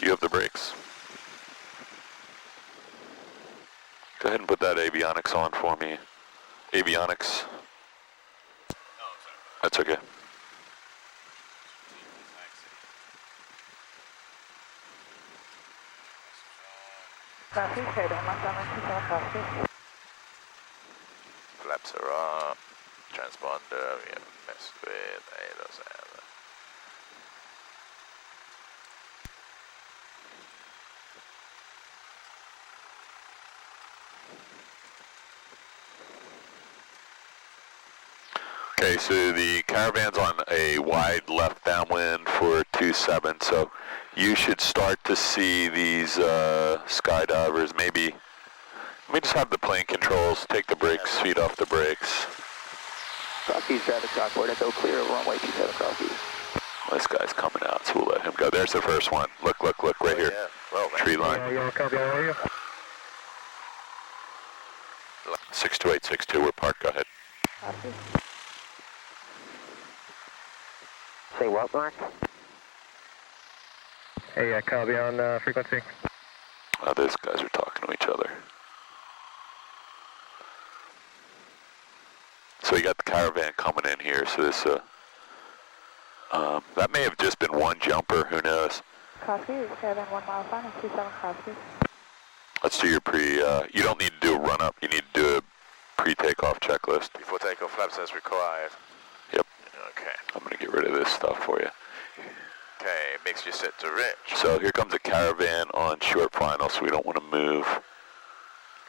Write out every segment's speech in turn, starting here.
You have the brakes. Go ahead and put that avionics on for me. Avionics. Oh, I'm sorry. That's okay. Copy, head on Montgomery, copy. Flaps are up. Transponder, we have messed with. ADOS. Okay, so the caravan's on a wide left downwind for 27, so you should start to see these skydivers. Maybe, let me just have the plane controls, take the brakes, feet off the brakes. Crosskeys, traffic Stockport, Echo clear, runway 27 Crosskeys. This guy's coming out, so we'll let him go. There's the first one. Look, look, look, right here. Yeah. Well, tree line. Yeah, copy, how are you? 62862, we're parked, go ahead. Copy. Say what, Mark? Hey, copy on frequency. Those guys are talking to each other. So you got the caravan coming in here, so this, that may have just been one jumper, who knows? Copy, caravan 1 mile final, 27 Crosskeys. Let's do your you don't need to do a run-up, you need to do a pre-takeoff checklist. Before takeoff, flaps as required. Yep. Okay. I'm going to get rid of this stuff for you. Okay, makes you set to rich. So here comes a caravan on short final, so we don't want to move.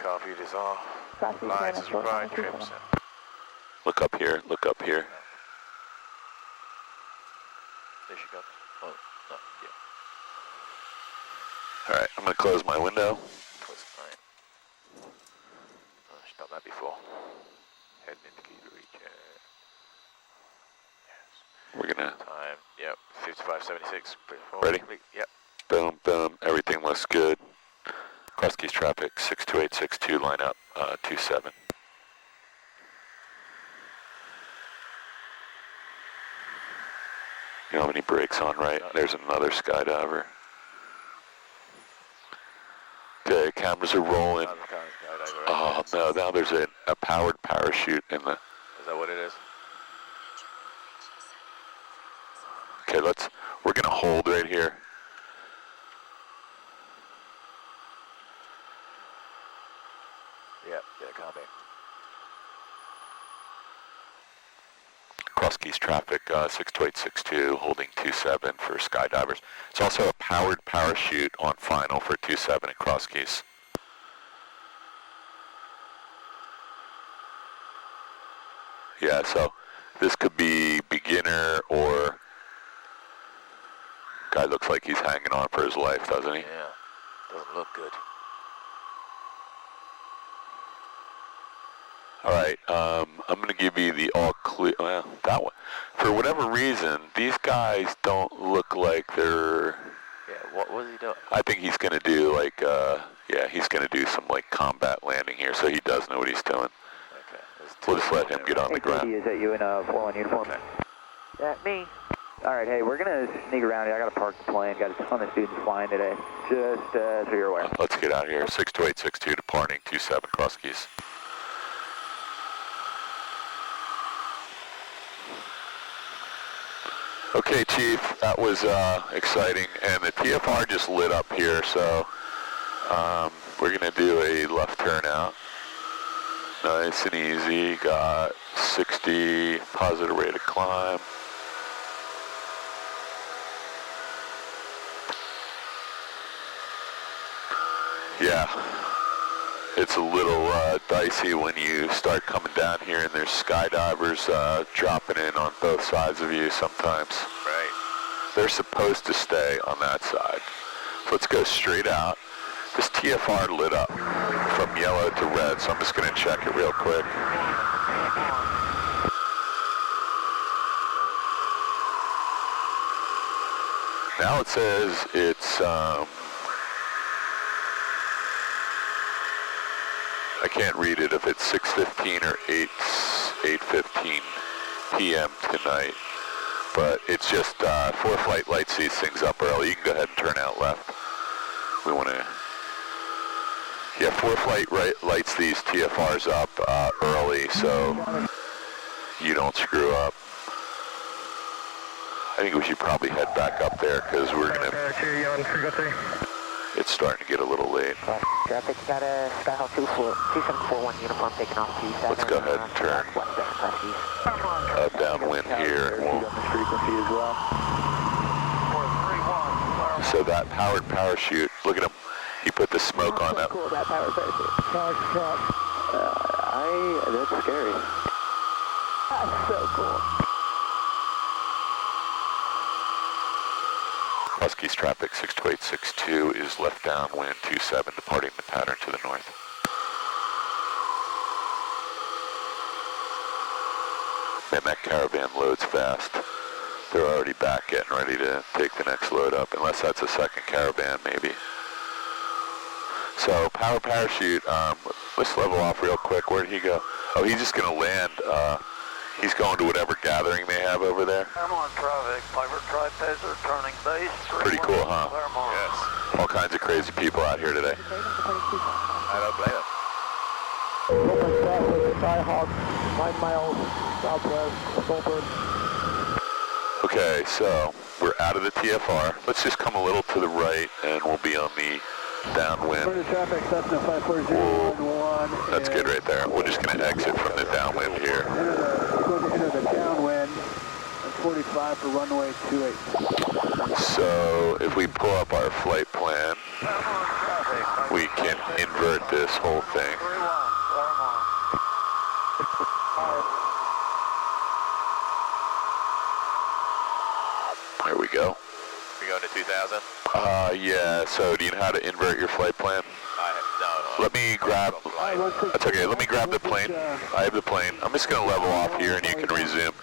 Copy, it is all. Copy, Lines caravan is short required, final, trips. Look up here, look up here. There she goes. Oh, no, yeah. All right, I'm going to close my window. Close line. Oh, she's done that before. Head indicator reach. Yes. We're going to... Time, yep, 5576. Ready? Yep. Boom, boom, everything looks good. Cross keys traffic, 62862, line up, 27. You don't have any brakes on, right? There's another skydiver. Okay, cameras are rolling. Oh no, now there's a powered parachute in the... Is that what it is? Okay, we're gonna hold right here. Yep, yeah, copy. Cross keys traffic, 62862, holding 27 for skydivers. It's also a powered parachute on final for 27 at cross keys. Yeah, so this could be beginner or... Guy looks like he's hanging on for his life, doesn't he? Yeah, doesn't look good. All right, I'm going to give you the all clear, well, that one. For whatever reason, these guys don't look like they're... Yeah, what was he doing? I think he's going to do like, yeah, he's going to do some like combat landing here, so he does know what he's doing. Okay. We'll just let him get on the ground. Is that you in a 4-1 uniform? Okay. That me. All right, hey, we're going to sneak around here. I got to park the plane. Got a ton of students flying today. Just so you're aware. Let's get out of here. 62862 departing, 27 cross keys. Okay, Chief, that was exciting, and the TFR just lit up here, so we're going to do a left turn out. Nice and easy, got 60 positive rate of climb. Yeah, it's a little dicey when you start coming down here and there's skydivers dropping in on both sides of you sometimes. Right. They're supposed to stay on that side. So let's go straight out. This TFR lit up from yellow to red, so I'm just going to check it real quick. Now it says it's, I can't read it if it's 6:15 or 8:15 p.m. tonight, but it's just ForeFlight lights these things up early. You can go ahead and turn out left. we want to. Yeah, ForeFlight lights these TFRs up early, so you don't screw up. I think we should probably head back up there because we're gonna. Cheer you on frequency. It's starting to get a little late. Traffic got a Skyhawk 2741 uniform taking off 27. Let's go ahead and turn downwind here. And so that powered parachute, look at him. He put the smoke on that. Cool, that powered parachute. That's scary. That's so cool. Huskies traffic 62862 is left downwind 27, departing the pattern to the north. Man, that caravan loads fast. They're already back getting ready to take the next load up, unless that's a second caravan maybe. So, power parachute, let's level off real quick. Where'd he go? Oh, he's just gonna land. He's going to whatever gathering they have over there. Claremont traffic, Piper Tri-Phaser, turning base. Pretty cool, huh? Claremont. Yes. All kinds of crazy people out here today. I don't blame him. Open traffic, Skyhawk, 9 miles southwest, open. Okay, so we're out of the TFR. Let's just come a little to the right and we'll be on the downwind. Traffic, Cessna 54011. That's good right there. We're just going to exit from the downwind here. Going to enter the downwind at 45 for runway 28. So if we pull up our flight plan, we can invert this whole thing. There we go. We going to 2000? Yeah, so do you know how to invert your flight plan? No. Let me grab, that's okay, let me grab the plane. I have the plane. I'm just going to level off here and you can resume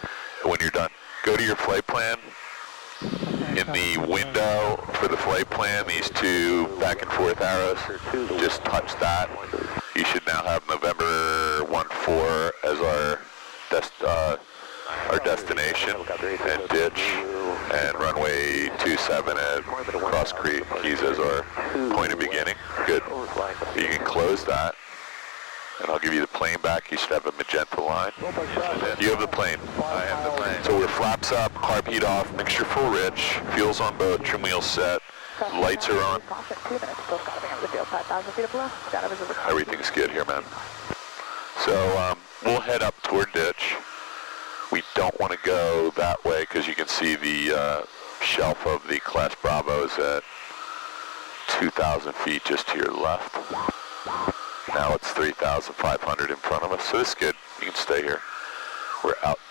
when you're done. Go to your flight plan. In the window for the flight plan, these two back and forth arrows, just touch that. You should now have November 14 as our destination, and ditch, and runway 27 at Cross Creek Keys as our point of beginning. Good. You can close that, and I'll give you the plane back. You should have a magenta line. You have the plane. I have the plane. So we're flaps up, carb heat off, mixture full rich, fuel's on both, trim wheels set, lights are on. Everything's good here, man. So we'll head up toward ditch. We don't want to go that way because you can see the shelf of the Class Bravos at 2,000 feet just to your left. Now it's 3,500 in front of us, so this is good. You can stay here.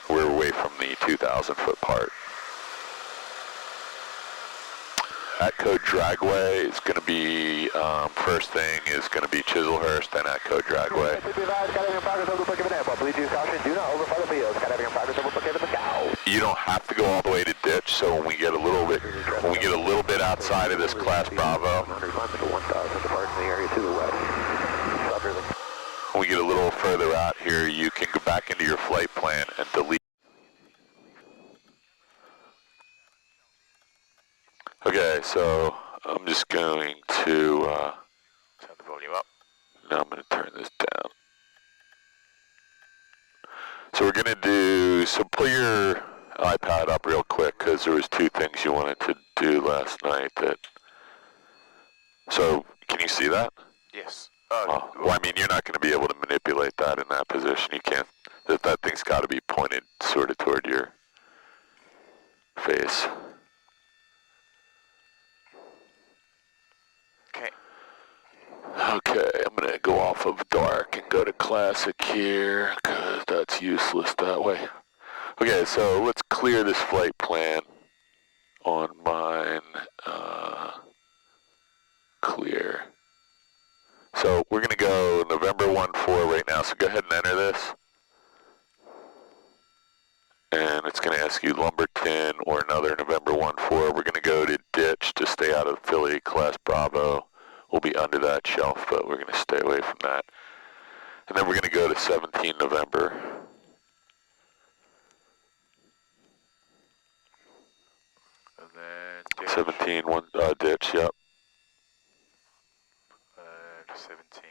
We're away from the 2,000 foot part. Atco Dragway is going to be, first thing is going to be Chislehurst, then Atco Dragway. You don't have to go all the way to ditch, so when we get a little bit outside of this Class Bravo, when we get a little further out here, you can go back into your flight plan and delete. Okay, so I'm just going to, Turn the volume up. now I'm going to turn this down. So we're going to do, so pull your iPad up real quick because there was two things you wanted to do last night that, so can you see that? Yes. Well, I mean, you're not going to be able to manipulate that in that position. You can't, that thing's got to be pointed sort of toward your face. Okay. Okay, I'm going to go off of dark and go to classic here, because that's useless that way. Okay, so let's clear this flight plan on mine. Clear. So we're going to go November 14 right now, so go ahead and enter this. And it's going to ask you Lumberton or another November 14. We're going to go to ditch to stay out of Philly, Class Bravo. We'll be under that shelf, but we're going to stay away from that. And then we're going to go to 17 November. And then ditch. 17, ditch, yep. 17.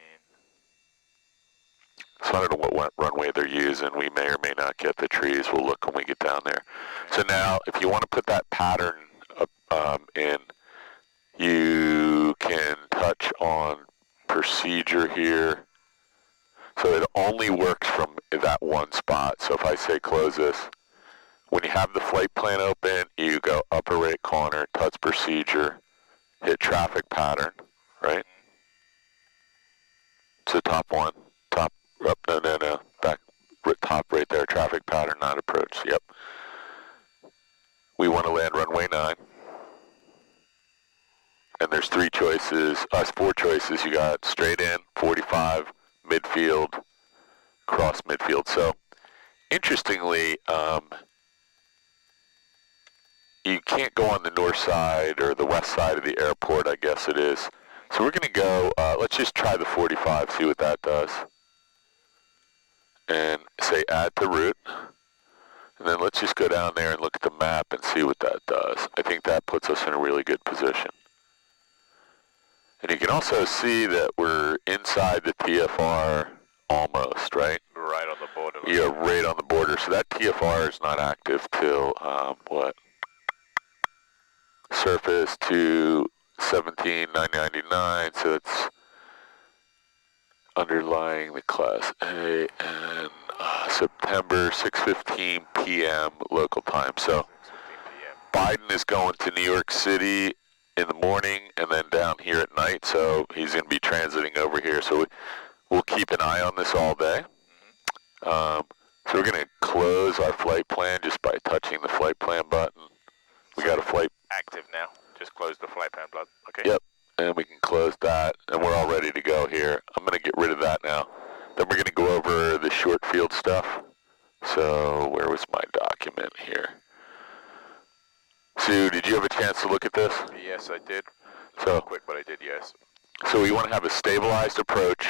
So I don't know what runway they're using. We may or may not get the trees. We'll look when we get down there. So now, if you want to put that pattern in, you can touch on procedure here. So it only works from that one spot. So if I say close this, when you have the flight plan open, you go upper right corner, touch procedure, hit traffic pattern, right? So top one, top, up, no, back, top right there, traffic pattern, not approach, yep. We want to land runway 9. And there's 3 choices, 4 choices. You got straight in, 45, midfield, cross midfield. So, interestingly, you can't go on the north side or the west side of the airport, I guess it is. So we're going to go, let's just try the 45, see what that does. And say add to route. And then let's just go down there and look at the map and see what that does. I think that puts us in a really good position. And you can also see that we're inside the TFR almost, right? Right on the border. Yeah, right on the border. So that TFR is not active till, what? Surface to 17,999, so it's underlying the Class A and September 6:15 p.m. local time. So 6:15 p.m. Biden is going to New York City in the morning and then down here at night, so he's going to be transiting over here. So we'll keep an eye on this all day. So we're going to close our flight plan just by touching the flight plan button. We got a flight active now. Just close the flight plan button. Okay. Yep, and we can close that, and we're all ready to go here. I'm going to get rid of that now. Then we're going to go over the short field stuff. So where was my document here? Sue, did you have a chance to look at this? Yes, I did. So Quick, but I did, yes. So we want to have a stabilized approach.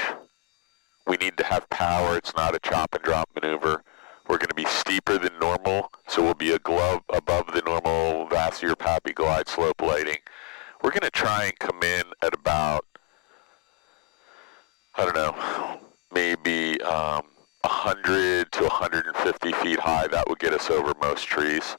We need to have power. It's not a chop and drop maneuver. We're going to be steeper than normal, so we'll be a glove above the normal Vasseur Pappy glide slope lighting. We're going to try and come in at about, I don't know, maybe 100 to 150 feet high. That would get us over most trees.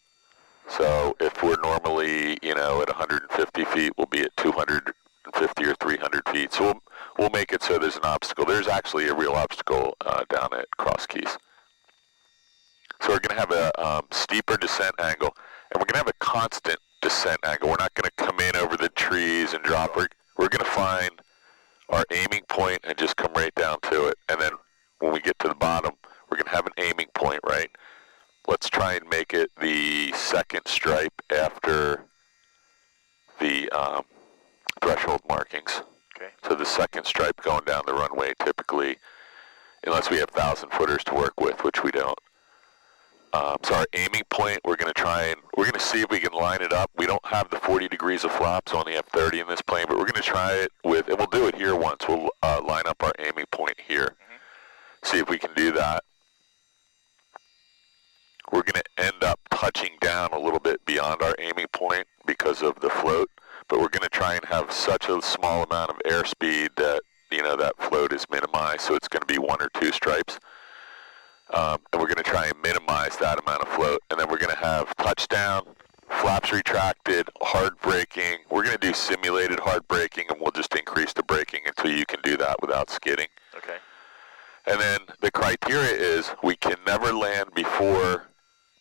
So if we're normally, at 150 feet, we'll be at 250 or 300 feet. So we'll make it so there's an obstacle. There's actually a real obstacle down at Cross Keys. So we're going to have a steeper descent angle, and we're going to have a constant descent angle. We're not going to come in over the trees and drop. We're going to find our aiming point and just come right down to it. And then when we get to the bottom, we're going to have an aiming point, right? Let's try and make it the second stripe after the threshold markings. Okay. So the second stripe going down the runway typically, unless we have 1,000-footers to work with, which we don't. So our aiming point, we're going to see if we can line it up. We don't have the 40 degrees of flaps on the F-30 in this plane, but we're going to try it with, and we'll do it here once. We'll line up our aiming point here. See if we can do that. We're going to end up touching down a little bit beyond our aiming point because of the float, but we're going to try and have such a small amount of airspeed that, that float is minimized, so it's going to be 1 or 2 stripes. And we're going to try and minimize that amount of float. And then we're going to have touchdown, flaps retracted, hard braking. We're going to do simulated hard braking, and we'll just increase the braking until you can do that without skidding. Okay. And then the criteria is we can never land before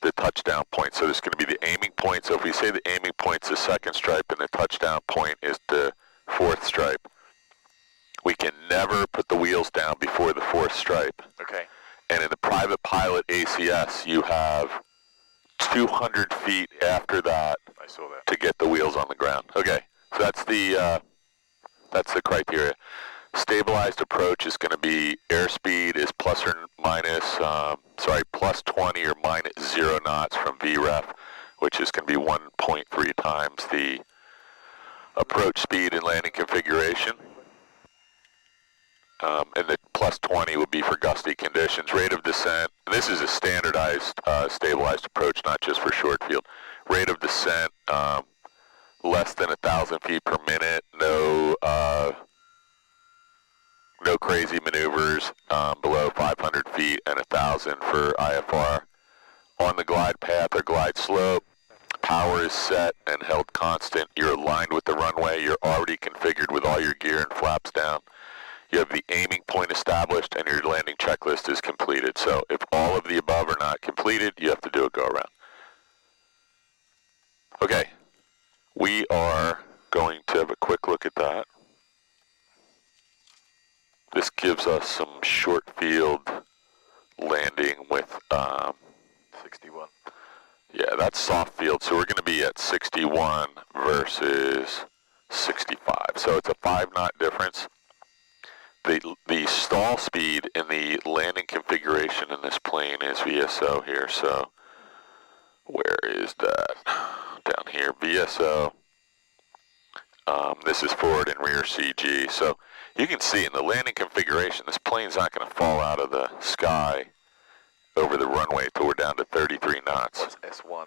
the touchdown point. So there's going to be the aiming point. So if we say the aiming point's the second stripe and the touchdown point is the 4th stripe, we can never put the wheels down before the 4th stripe. Okay. And in the private pilot ACS, you have 200 feet after that I saw that. to get the wheels on the ground. Okay, so that's the criteria. Stabilized approach is going to be airspeed is plus 20 or minus 0 knots from VREF, which is going to be 1.3 times the approach speed and landing configuration. And the plus 20 would be for gusty conditions. Rate of descent, this is a standardized stabilized approach, not just for short field. Rate of descent, less than 1,000 feet per minute. crazy maneuvers below 500 feet and 1,000 for IFR. On the glide path or glide slope, power is set and held constant. You're aligned with the runway. You're already configured with all your gear and flaps down. You have the aiming point established and your landing checklist is completed. So if all of the above are not completed, you have to do a go-around. Okay, we are going to have a quick look at that. This gives us some short field landing with 61. yeah, that's soft field, so we're going to be at 61 versus 65. So it's a 5-knot difference. The stall speed in the landing configuration in this plane is VSO here, so where is that? Down here, VSO. This is forward and rear CG, so you can see in the landing configuration, this plane's not going to fall out of the sky over the runway till we're down to 33 knots. What's S1?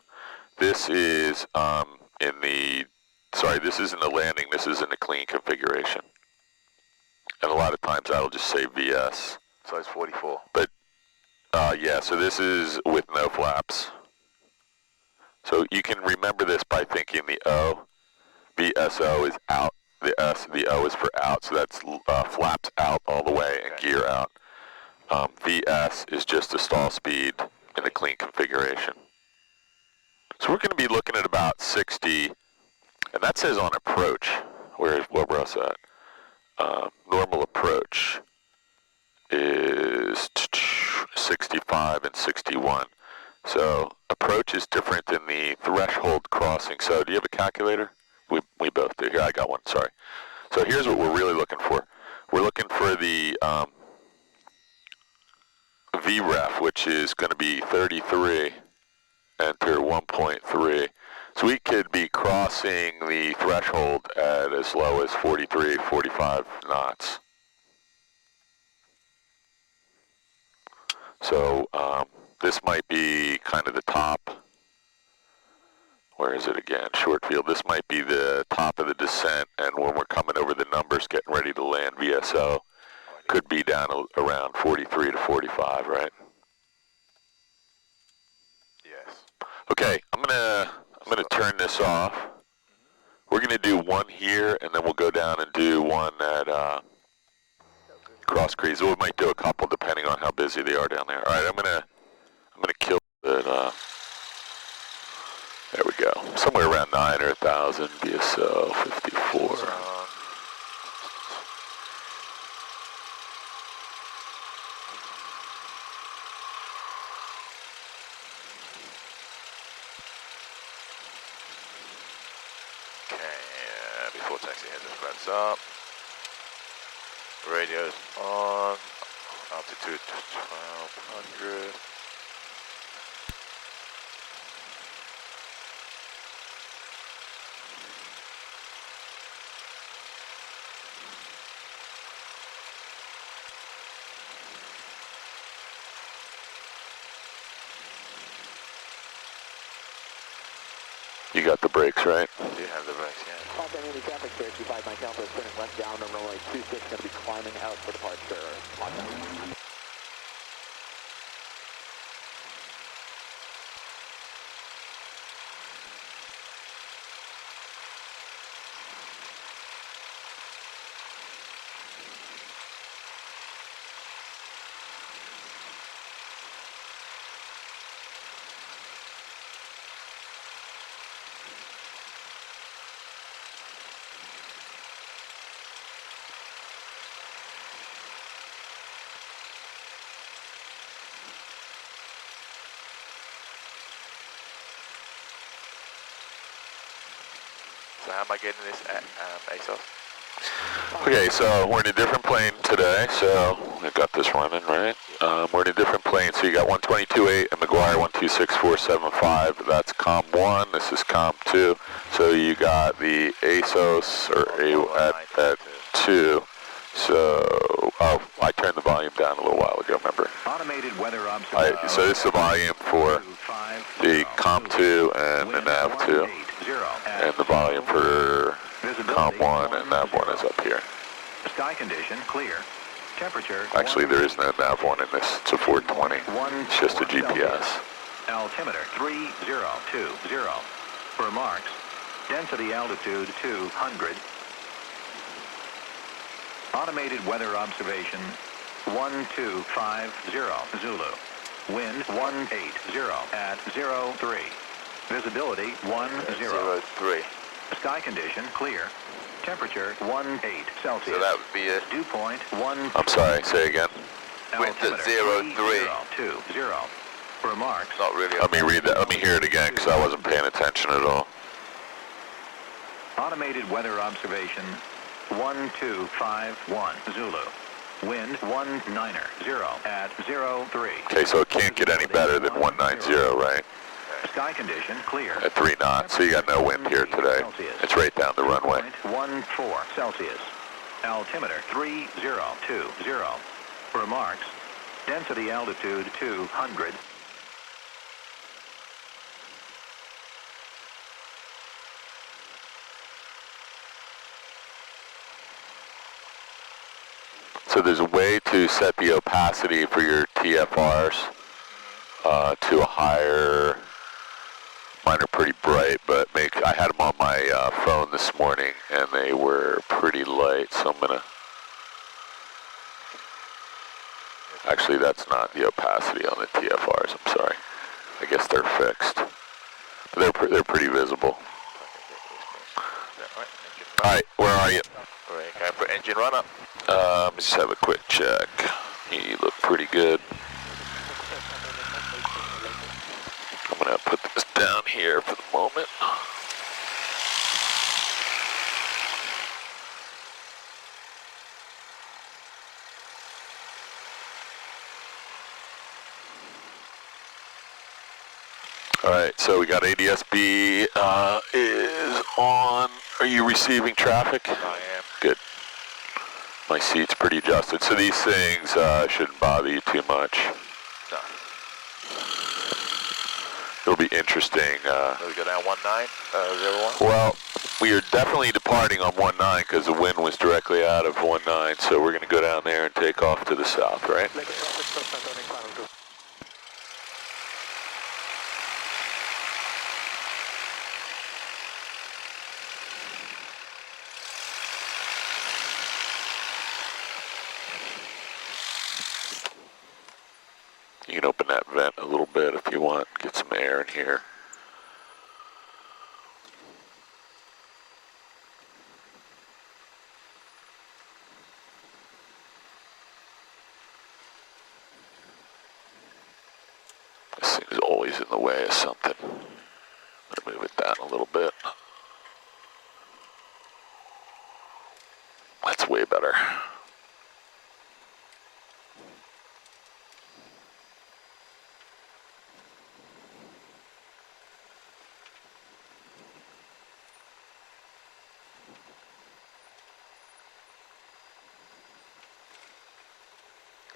This is this is in the landing, this is in the clean configuration. And a lot of times that'll just say VS. So it's 44. But, yeah, so this is with no flaps. So you can remember this by thinking the O, VSO is out. The O is for out, so that's flaps out all the way and gear out. VS is just the stall speed in the clean configuration. So we're going to be looking at about 60, and that says on approach. Where is Russ at? Normal approach is 65 and 61. So approach is different than the threshold crossing. So do you have a calculator? We both do. Here, I got one, sorry. So here's what we're really looking for. We're looking for the VREF, which is going to be 33, enter 1.3. So we could be crossing the threshold at as low as 43, 45 knots. So this might be kind of the top. Where is it again? Short field. This might be the top of the descent, and when we're coming over the numbers, getting ready to land VSO, could be down around 43 to 45, right? Yes. Okay, I'm gonna turn this off. We're gonna do one here, and then we'll go down and do one at Cross Creek. We might do a couple depending on how busy they are down there. All right, I'm gonna kill it. There we go. Somewhere around 9 or 1,000 VSO 54. Before taxi heads and flaps up. Radio's on. Altitude 1200. You got the brakes, right? I do have the brakes, yeah. Off any traffic, 35 Mike Alpha, turning left down on runway 26, going to be climbing out for departure. So how am I getting this at ASOS? Okay, so we're in a different plane today, so we've got this running, right? We're in a different plane, so you got 122.8 and McGuire 126475. That's COM 1, this is COM 2. So you got the ASOS at 2. So, oh, I turned the volume down a little while ago, remember? Automated weather observation. So this is the volume for the COM 2 and the NAV 2. And the volume for COM 1 and NAV 1 is up here. Sky condition clear. Temperature. Actually, there is no nav one in this. It's a 420. It's just a GPS. Altimeter 3020. For marks. Density altitude 200. Automated weather observation 1250 Zulu. Wind 180 at 03. Visibility 10. Sky condition clear. Temperature 18 Celsius. So that would be a Dew point 1. I'm sorry, say again. wind at Altimeter 03. 3020. For marks. Not really. Let me read that. Let me hear it again because I wasn't paying attention at all. Automated weather observation 1251 Zulu. Wind 190 at 03. Okay, so it can't get any better than 190, right? Sky condition clear. At 3 knots, so you got no wind here today. It's right down the runway. 14 Celsius. Altimeter 3020. For marks. Density altitude 200. So there's a way to set the opacity for your TFRs to a higher. Mine are pretty bright, but I had them on my phone this morning and they were pretty light, so I'm gonna. Actually, that's not the opacity on the TFRs. I'm sorry. I guess they're fixed. But they're pretty visible. All right, where are you? Alright, going for engine run up. Let's just have a quick check. You look pretty good. I'm gonna put this down here for the moment. All right, so we got ADS-B is on. Are you receiving traffic? I am. Good. My seat's pretty adjusted, so these things shouldn't bother you too much. No. It'll be interesting. We go down 01. Well, we are definitely departing on 19 because the wind was directly out of 19, so we're going to go down there and take off to the south, right? You can open that vent a little bit if you want, get some air in here. This thing is always in the way of something. I'm gonna move it down a little bit. That's way better.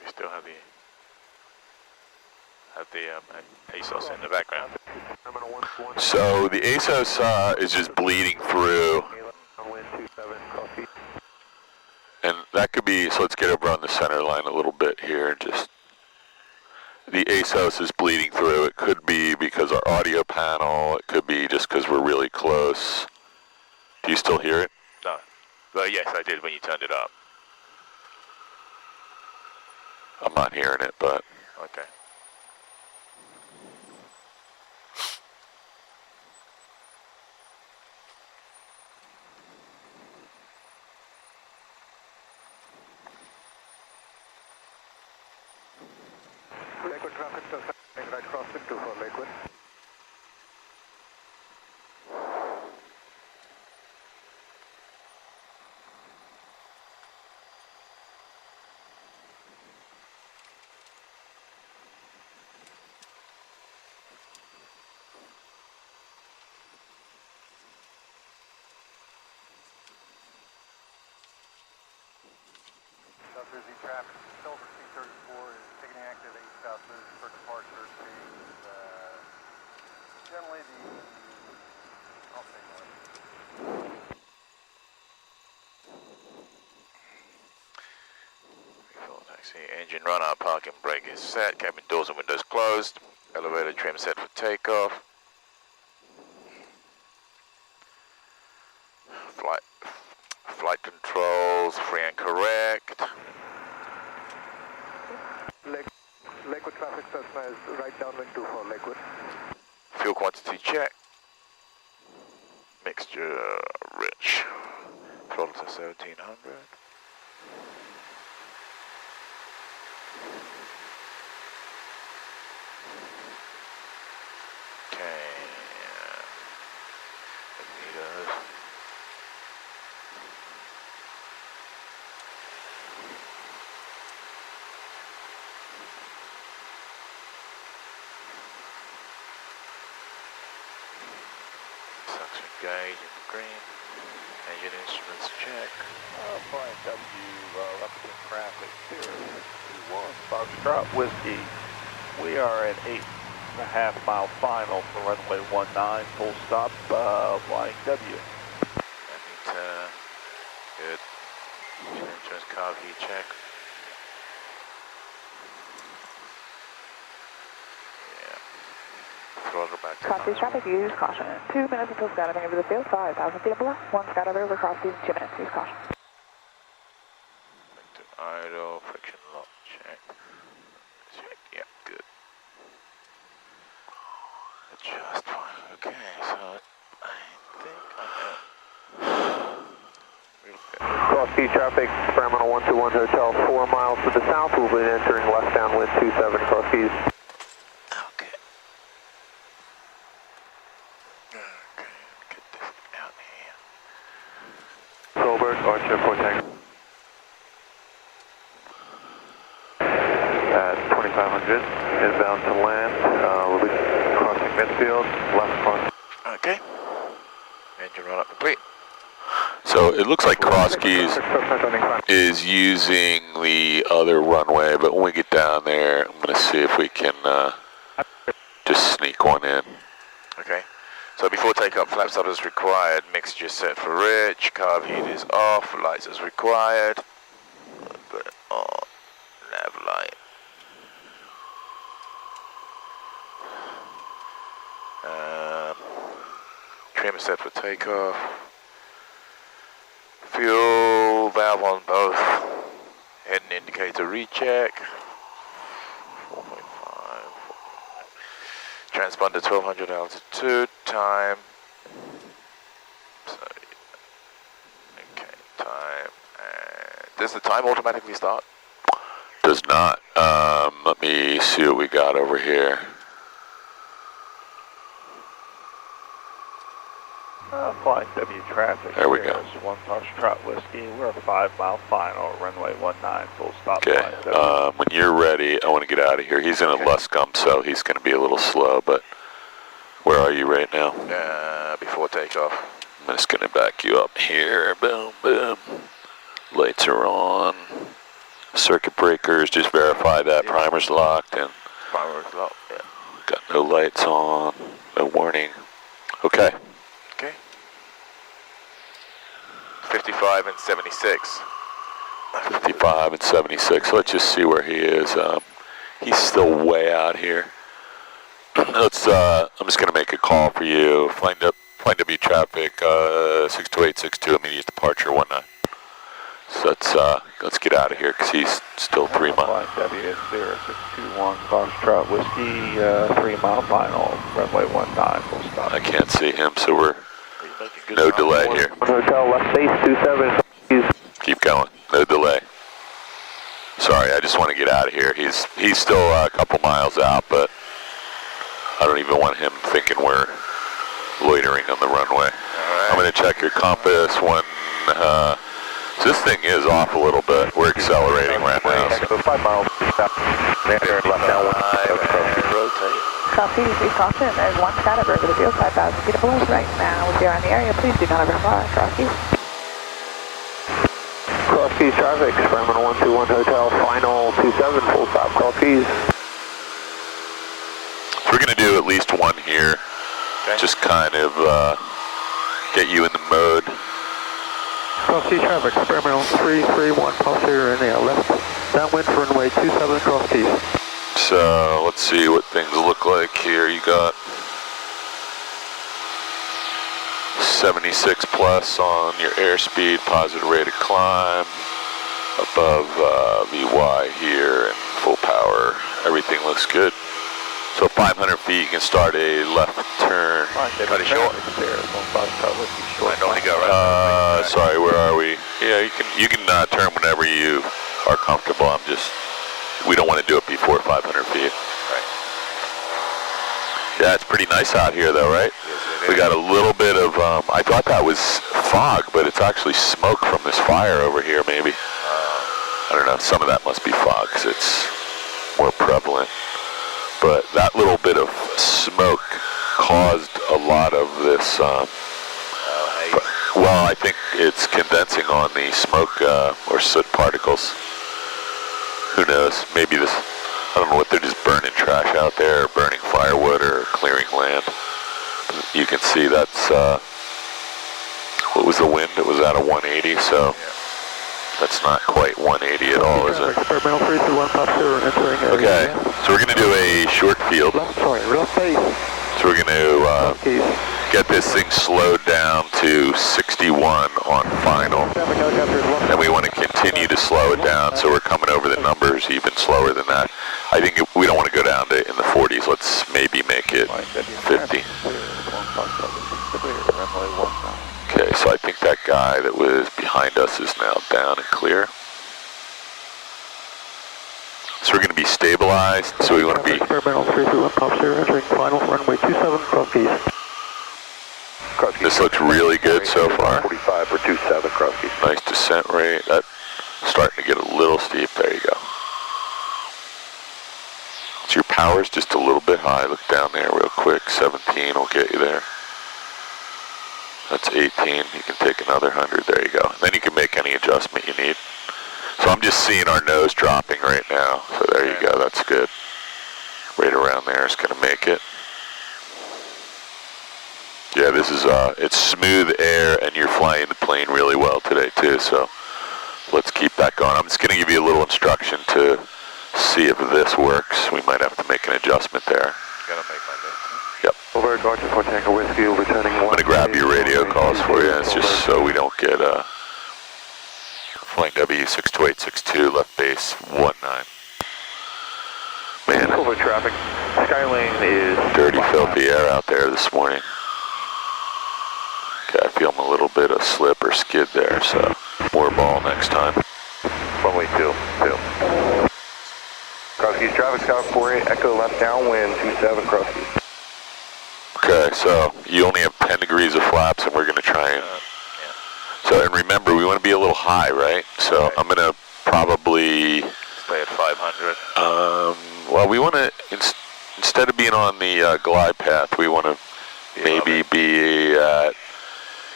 We still have the ASOS in the background. So the ASOS is just bleeding through. And that could be, so let's get over on the center line a little bit here. Just the ASOS is bleeding through. It could be because our audio panel, it could be just because we're really close. Do you still hear it? No. Well, yes, I did when you turned it up. I'm not hearing it, but Okay. Lakewood traffic to right crossing 24 Lakewood. South Jersey traffic, Silver C34 is taking active 8 South Jersey for departure. Taxi, engine run out, parking brake is set, cabin doors and windows closed, elevator trim set for takeoff. Flight controls, free and correct. Lakewood traffic Cessna is right downwind 24 Lakewood. Fuel quantity check. Mixture rich. Throttle to 1700. Okay. Meters. Suction gauge in green. Engine instruments check. Flying W, representing traffic, 021, Foxtrot Whiskey. We are at 8.5 mile final for runway 19, full stop, flying W. Good. Insurance car view check. Yeah. Throttle back to Cross these traffic, use caution. 2 minutes until skydiving over the field, 5,000 feet and below. 1 skydiver over cross these 2 minutes, use caution. back to idle, friction lock check. Check, yeah, good. Adjust fine. Okay, so I think I am. Real good. Cross key traffic, Paramount 121 Hotel, 4 miles to the south. We'll be entering left downwind 27 cross keys. Okay. Okay, get this out here. Solberg, Archer, Portag. At 2500, inbound to land. We'll be crossing midfield, left cross. Okay. Engine run up complete. So it looks like Crosskeys is using the other runway, but when we get down there, I'm going to see if we can just sneak one in. Okay. So before takeoff, flaps up as required, mixture set for rich, carb heat is off, lights as required. Put it on, nav light. Trim set for takeoff. Fuel valve on both. Head and indicator recheck. 4.5. Transponder 1200 altitude. Time. So, okay, time. And does the time automatically start? Does not. Let me see what we got over here. Flying W traffic. There we go. 1 Foxtrot Whiskey. We're a 5 mile final, runway 19, full stop. Okay. Flying W. When you're ready, I want to get out of here. He's in a Luscombe, so he's going to be a little slow, but where are you right now? Before takeoff. I'm just going to back you up here. Boom, boom. Lights are on. Circuit breakers, just verify that primer's locked, and Primer's locked, yeah. got no lights on, no warning. Okay. Okay. 55 and 76. 55 and 76. Let's just see where he is. He's still way out here. I'm just going to make a call for you. Flying W traffic, 62862, immediate departure, 19. So let's get out of here because he's still 3 miles. Flying W 0621 Foxtrot Whiskey, 3 mile final, runway 19, full stop. I can't see him, so we're no delay here. Hotel, left base 27. Keep going, no delay. Sorry, I just want to get out of here. He's still a couple miles out, but I don't even want him thinking we're loitering on the runway. I'm going to check your compass when. So this thing is off a little bit. We're accelerating right now. So. 5 miles. Left downwind. Rotate. Copy, please caution. There's 1 skydiver over the field, 5,000 feet below right now. If you're in the area, please do not overfly. Cross keys. Cross keys traffic, Paramount 121 Hotel, final 27, full stop, cross keys. We're going to do at least one here. Okay. Just kind of get you in the mode. Cross Keys traffic, experimental 331, posterior in the left downwind for runway 27, cross Keys. So let's see what things look like here. You got 76 plus on your airspeed, positive rate of climb, above VY here, and full power. Everything looks good. So 500 feet, you can start a left turn. Cut it short. I know when you go right. Sorry, where are we? Yeah, you can turn whenever you are comfortable. We don't want to do it before 500 feet. Right. Yeah, it's pretty nice out here though, right? Yes, We got a little bit of, I thought that was fog, but it's actually smoke from this fire over here maybe. I don't know, some of that must be fog because it's more prevalent. But that little bit of smoke caused a lot of this, well, I think it's condensing on the smoke or soot particles. Who knows? Maybe this, I don't know what, they're just burning trash out there, or burning firewood, or clearing land. You can see that's, what was the wind? It was at a 180, so that's not quite 180 at all, is it? Experimental 321, posterior entering area. Okay, so we're going to do a short field. Real safe. So we're going to get this thing slowed down to 61 on final. And we want to continue to slow it down, so we're coming over the numbers even slower than that. I think we don't want to go down to in the 40s. Let's maybe make it 50. Okay, so I think that guy that was behind us is now down and clear. So we're going to be stabilized, so we want to be... Experimental 321, posterior entering final, runway 27, cross Keys. This looks really good so far. 45 for 27, cross Keys. Nice descent rate. That's starting to get a little steep. There you go. So your power's just a little bit high. Look down there real quick. 17 will get you there. That's 18. You can take another 100. There you go. Then you can make any adjustment you need. So I'm just seeing our nose dropping right now. So there you go. That's good. Right around there is going to make it. Yeah, this is, it's smooth air, and you're flying the plane really well today too, so let's keep that going. I'm just going to give you a little instruction to see if this works. We might have to make an adjustment there. Gonna make my notes. Yep. Over, Dr. Tango Whiskey, returning I'm going to grab your radio calls for you. It's just so we don't get, flying W62862, left base 19. Man, Over traffic. Skylane is... dirty, filthy air out there this morning. Okay, I feel a little bit of slip or skid there, so more ball next time. Runway 2. Cross Keys traffic, Scout 48, Echo left downwind, 27, cross Keys. Okay, so you only have 10 degrees of flaps, and we're going to try and... So, and remember, we want to be a little high, right? So I'm going to probably... Stay at 500. Well, we want to, instead of being on the glide path, we want to maybe be at,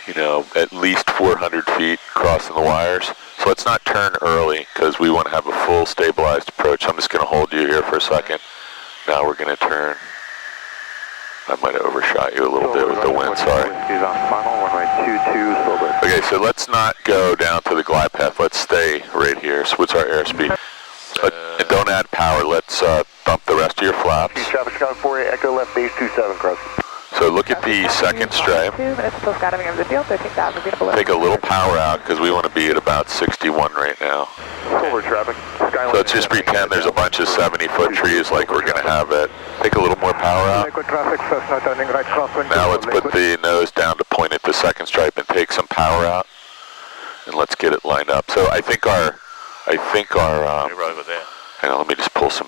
you know, at least 400 feet crossing the wires. So let's not turn early, because we want to have a full stabilized approach. I'm just going to hold you here for a second. Now we're going to turn. I might have overshot you a little bit with the wind, sorry. Okay, so let's not go down to the glide path. Let's stay right here. So what's our airspeed? And don't add power. Let's dump the rest of your flaps. Traffic, Scout 48, Echo left base 27, cross Keys. So look at the second stripe. 2 minutes until skydiving over the field, 13,000 feet below. Take a little power out, because we want to be at about 61 right now. Over traffic. So let's just pretend there's a bunch of 70-foot trees like we're going to have it. Take a little more power out. Now let's put the nose down to point at the second stripe and take some power out. And let's get it lined up. So I think our You're right over there. hang on, let me just pull some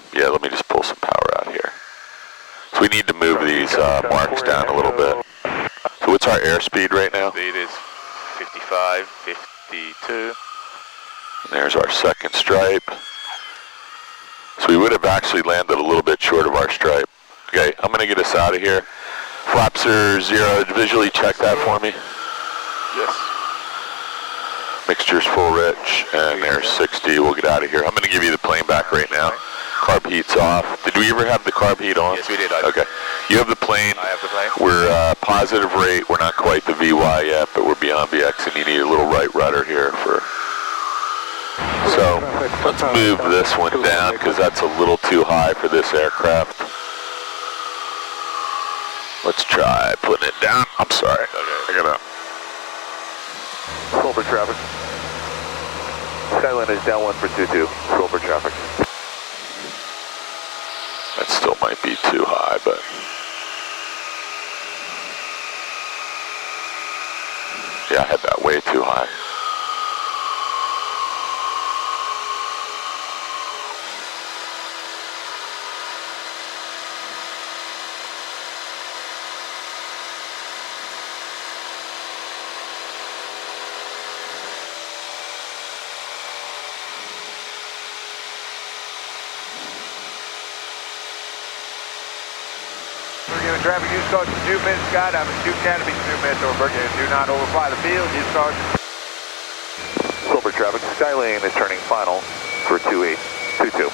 power out here. So we need to move these marks down a little bit. So what's our airspeed right now? Speed is 55, 52. And there's our second stripe. So we would have actually landed a little bit short of our stripe. Okay, I'm going to get us out of here. Flaps are 0. Visually check that for me. Yes. Mixture's full rich, and there's 60. We'll get out of here. I'm going to give you the plane back right now. Carb heat's off. Did we ever have the carb heat on? Yes, we did. Okay. You have the plane. I have the plane. We're positive rate. We're not quite the VY yet, but we're beyond VX, and you need a little right rudder here for... So let's move this one down because that's a little too high for this aircraft. Let's try putting it down. I'm sorry. I gotta... Silver traffic. Skyline is downwind for 22. Silver traffic. That still might be too high, but... Yeah, I had that way too high. Traffic, use caution 2 minutes, skydiving 2 canopy 2 minutes over Bergen. Do not overfly the field, use caution. Silver traffic, Skylane is turning final for 2822.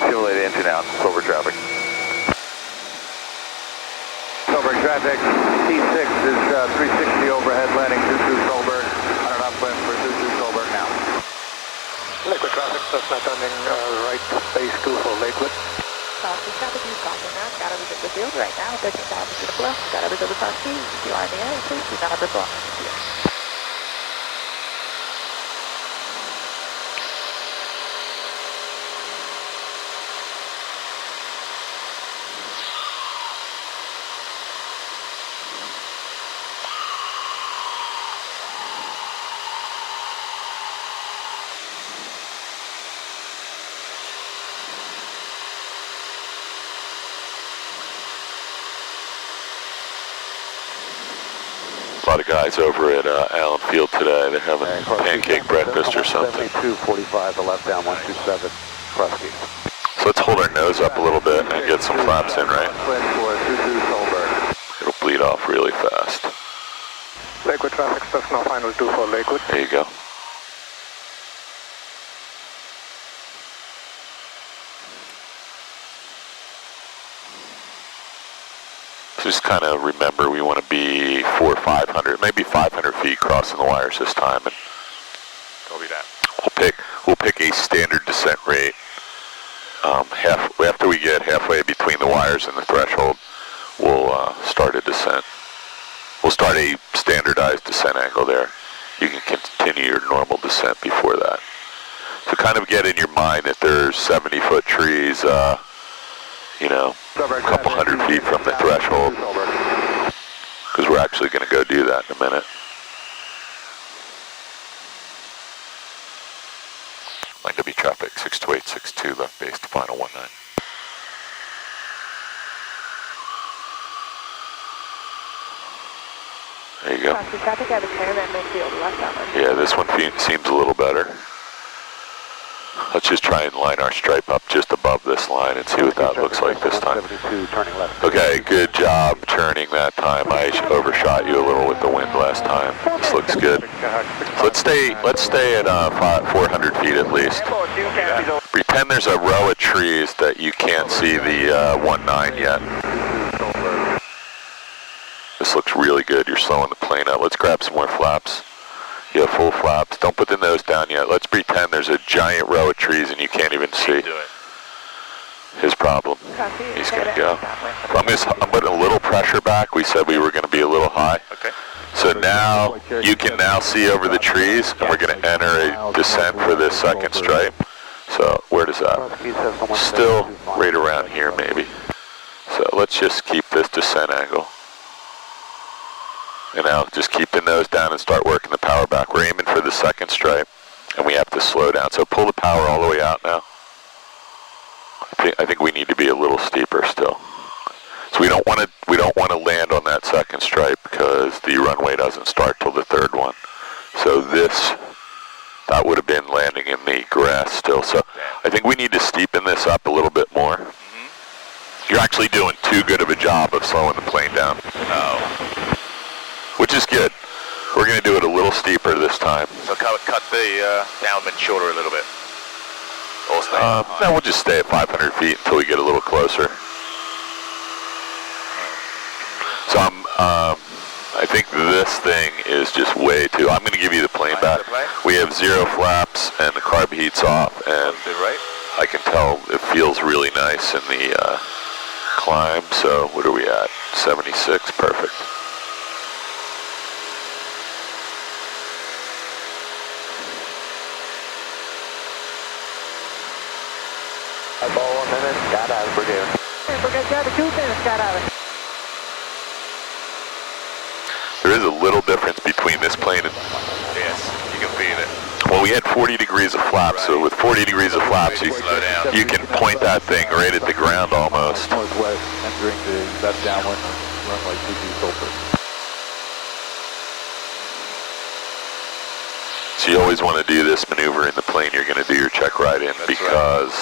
Simulated engine out, silver traffic. Silver traffic, T6 is 360 overhead landing 22 Solberg. On an upwind for 22 Solberg now. Liquid traffic, Cessna turning right base 2 for Lakewood. Southwest traffic, use caution now. Skydive is at the field right now. 13,000 feet of left. Skydive is over cross T. If you are in the area, please do not overfly. A lot of guys over at Allen Field today. They're having pancake breakfast or something. 7245, the left down 127, cross T. So let's hold our nose up a little bit and get some flaps in, right? Wind for 22 Solberg. It'll bleed off really fast. Lakewood traffic, Cessna final 2 for Lakewood. There you go. Just kind of remember we want to be 400 or 500, maybe 500 feet crossing the wires this time, and Copy that. we'll pick a standard descent rate. After we get halfway between the wires and the threshold, we'll start a descent. We'll start a standardized descent angle there. You can continue your normal descent before that. So kind of get in your mind that there's 70-foot trees, you know, a couple hundred feet from the threshold, because we're actually going to go do that in a minute. Line W traffic, 62862, left base to final 19. There you go. Traffic, I have a caravan midfield left downwind. Yeah, this one seems a little better. Let's just try and line our stripe up just above this line and see what that looks like this time. Okay, good job turning that time. I overshot you a little with the wind last time. This looks good. So let's stay at 400 feet at least. Pretend there's a row of trees that you can't see the 19 yet. This looks really good. You're slowing the plane up. Let's grab some more flaps. You have full flaps. Don't put the nose down yet. Let's pretend there's a giant row of trees and you can't even see. His problem. He's going to go. I'm putting a little pressure back. We said we were going to be a little high. Okay. So now you can now see over the trees, and we're going to enter a descent for this second stripe. So where does that? Still right around here maybe. So let's just keep this descent angle. And now just keep the nose down and start working the power back. We're aiming for the second stripe, and we have to slow down. So pull the power all the way out now. I think we need to be a little steeper still. So we don't want to land on that second stripe because the runway doesn't start till the third one. So that would have been landing in the grass still. So I think we need to steepen this up a little bit more. You're actually doing too good of a job of slowing the plane down. Which is good. We're going to do it a little steeper this time. So cut the downwind shorter a little bit. Or stay No, we'll just stay at 500 feet until we get a little closer. So I think this thing is just way too. I'm going to give you the plane back. We have 0 flaps and the carb heat's off, and I can tell it feels really nice in the climb. So what are we at? 76, perfect. Ball 1 minute, skydive, brigade. Brigade traffic 2 minutes, skydiving. There is a little difference between this plane and... Yes, you can feel it. Well, we had 40 degrees of flaps, so with 40 degrees of flaps, you can point that thing right at the ground almost. Northwest, entering the left downwind, runway 22 Goldberg. So you always want to do this maneuver in the plane you're going to do your check ride in, because...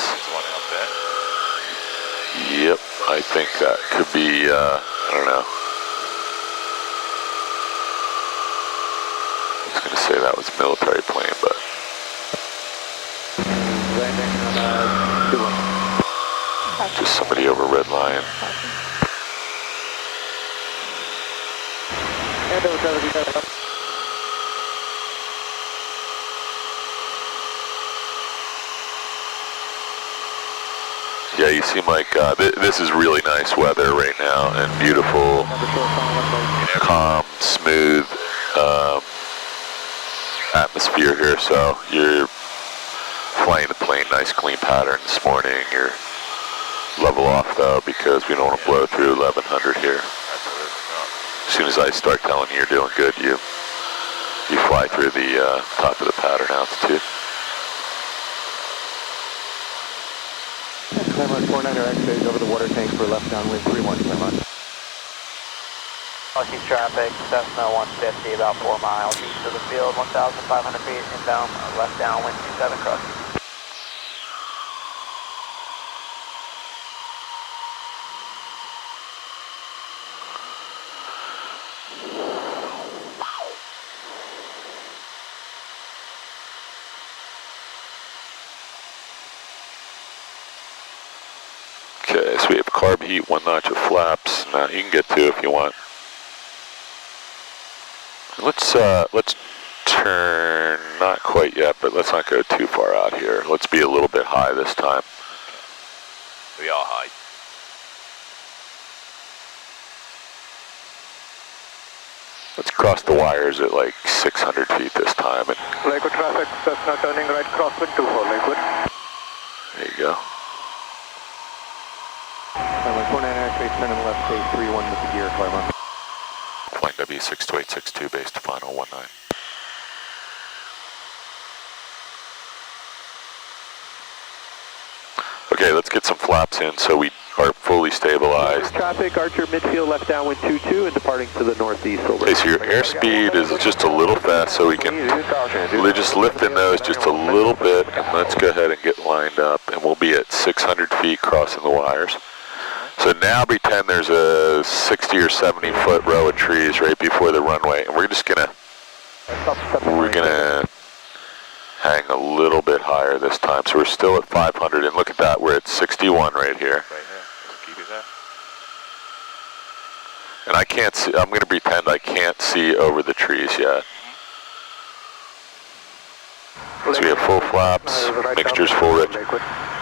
Yep, I think that could be, I don't know. I was going to say that was a military plane, but... Landing on 2-1. Just somebody over Red Lion. Yeah, you seem like this is really nice weather right now, and beautiful, calm, smooth atmosphere here. So you're flying the plane nice, clean pattern this morning. You're level off though, because we don't want to blow through 1100 here. As soon as I start telling you you're doing good, you fly through the top of the pattern altitude. Climb on 49er X-phase over the water tank for left downwind 31, climb on. Keep traffic, Cessna 150, about 4 miles east of the field, 1,500 feet, inbound, left downwind 27, cross. Okay, so we have carb heat, 1 notch of flaps. Now you can get 2 if you want. Let's turn, not quite yet, but let's not go too far out here. Let's be a little bit high this time. We are high. Let's cross the wires at like 600 feet this time. And Lakewood traffic, Cessna turning right crosswind 24, Lakewood. there you go. Climb on 49er X-phase, turning left, phase 31 with the gear, climb on. Flying W62862 base to final 19. Okay, let's get some flaps in so we are fully stabilized. Traffic, Archer midfield, left downwind 22 and departing to the northeast. Okay, so your airspeed is just a little fast, so we can just lift the nose just a little bit, and let's go ahead and get lined up, and we'll be at 600 feet crossing the wires. So now pretend there's a 60 or 70 foot row of trees right before the runway, and we're gonna hang a little bit higher this time. So we're still at 500, and look at that, we're at 61 right here. Keep it there. And I can't see, I'm gonna pretend I can't see over the trees yet. So we have full flaps, mixtures full rich.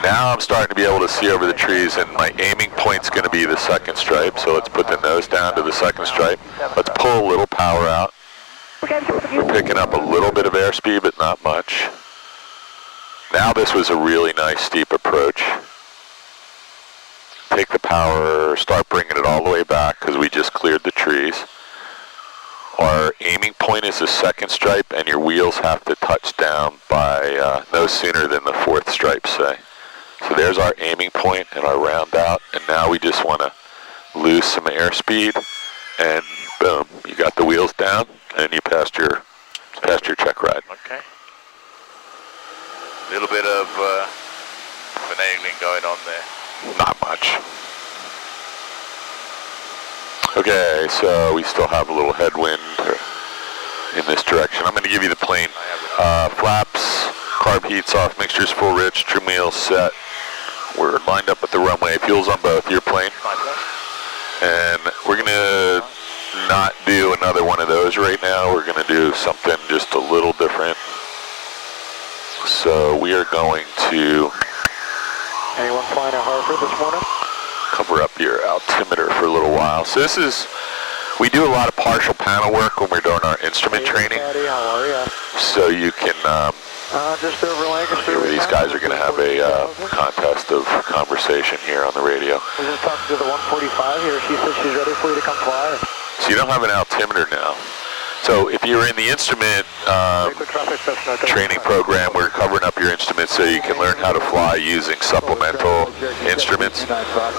Now I'm starting to be able to see over the trees, and my aiming point's going to be the second stripe, so let's put the nose down to the second stripe. Let's pull a little power out. We're picking up a little bit of airspeed, but not much. Now this was a really nice steep approach. Take the power, start bringing it all the way back, because we just cleared the trees. Our aiming point is the second stripe, and your wheels have to touch down by no sooner than the fourth stripe, say. So there's our aiming point and our round out, and now we just want to lose some airspeed, and boom, you got the wheels down, and you passed your check ride. Okay. A little bit of finagling going on there. Not much. Okay, so we still have a little headwind in this direction. I'm going to give you the plane. Flaps, Carb heat's off, mixture's full rich, trim wheels set. We're lined up at the runway, fuel's on both, your plane. And we're gonna not do another one of those right now. We're gonna do something just a little different. So we are going to Anyone flying at Hartford this morning? cover up your altimeter for a little while. So this is, we do a lot of partial panel work when we're doing our instrument training. Buddy, how are ya? So you can, Just over Lancaster. these guys are gonna have a contest of conversation here on the radio. We're just talking to the 145 here. She said she's ready for you to come fly. So you don't have an altimeter now. So if you're in the instrument training program, we're covering up your instruments so you can learn how to fly using supplemental instruments.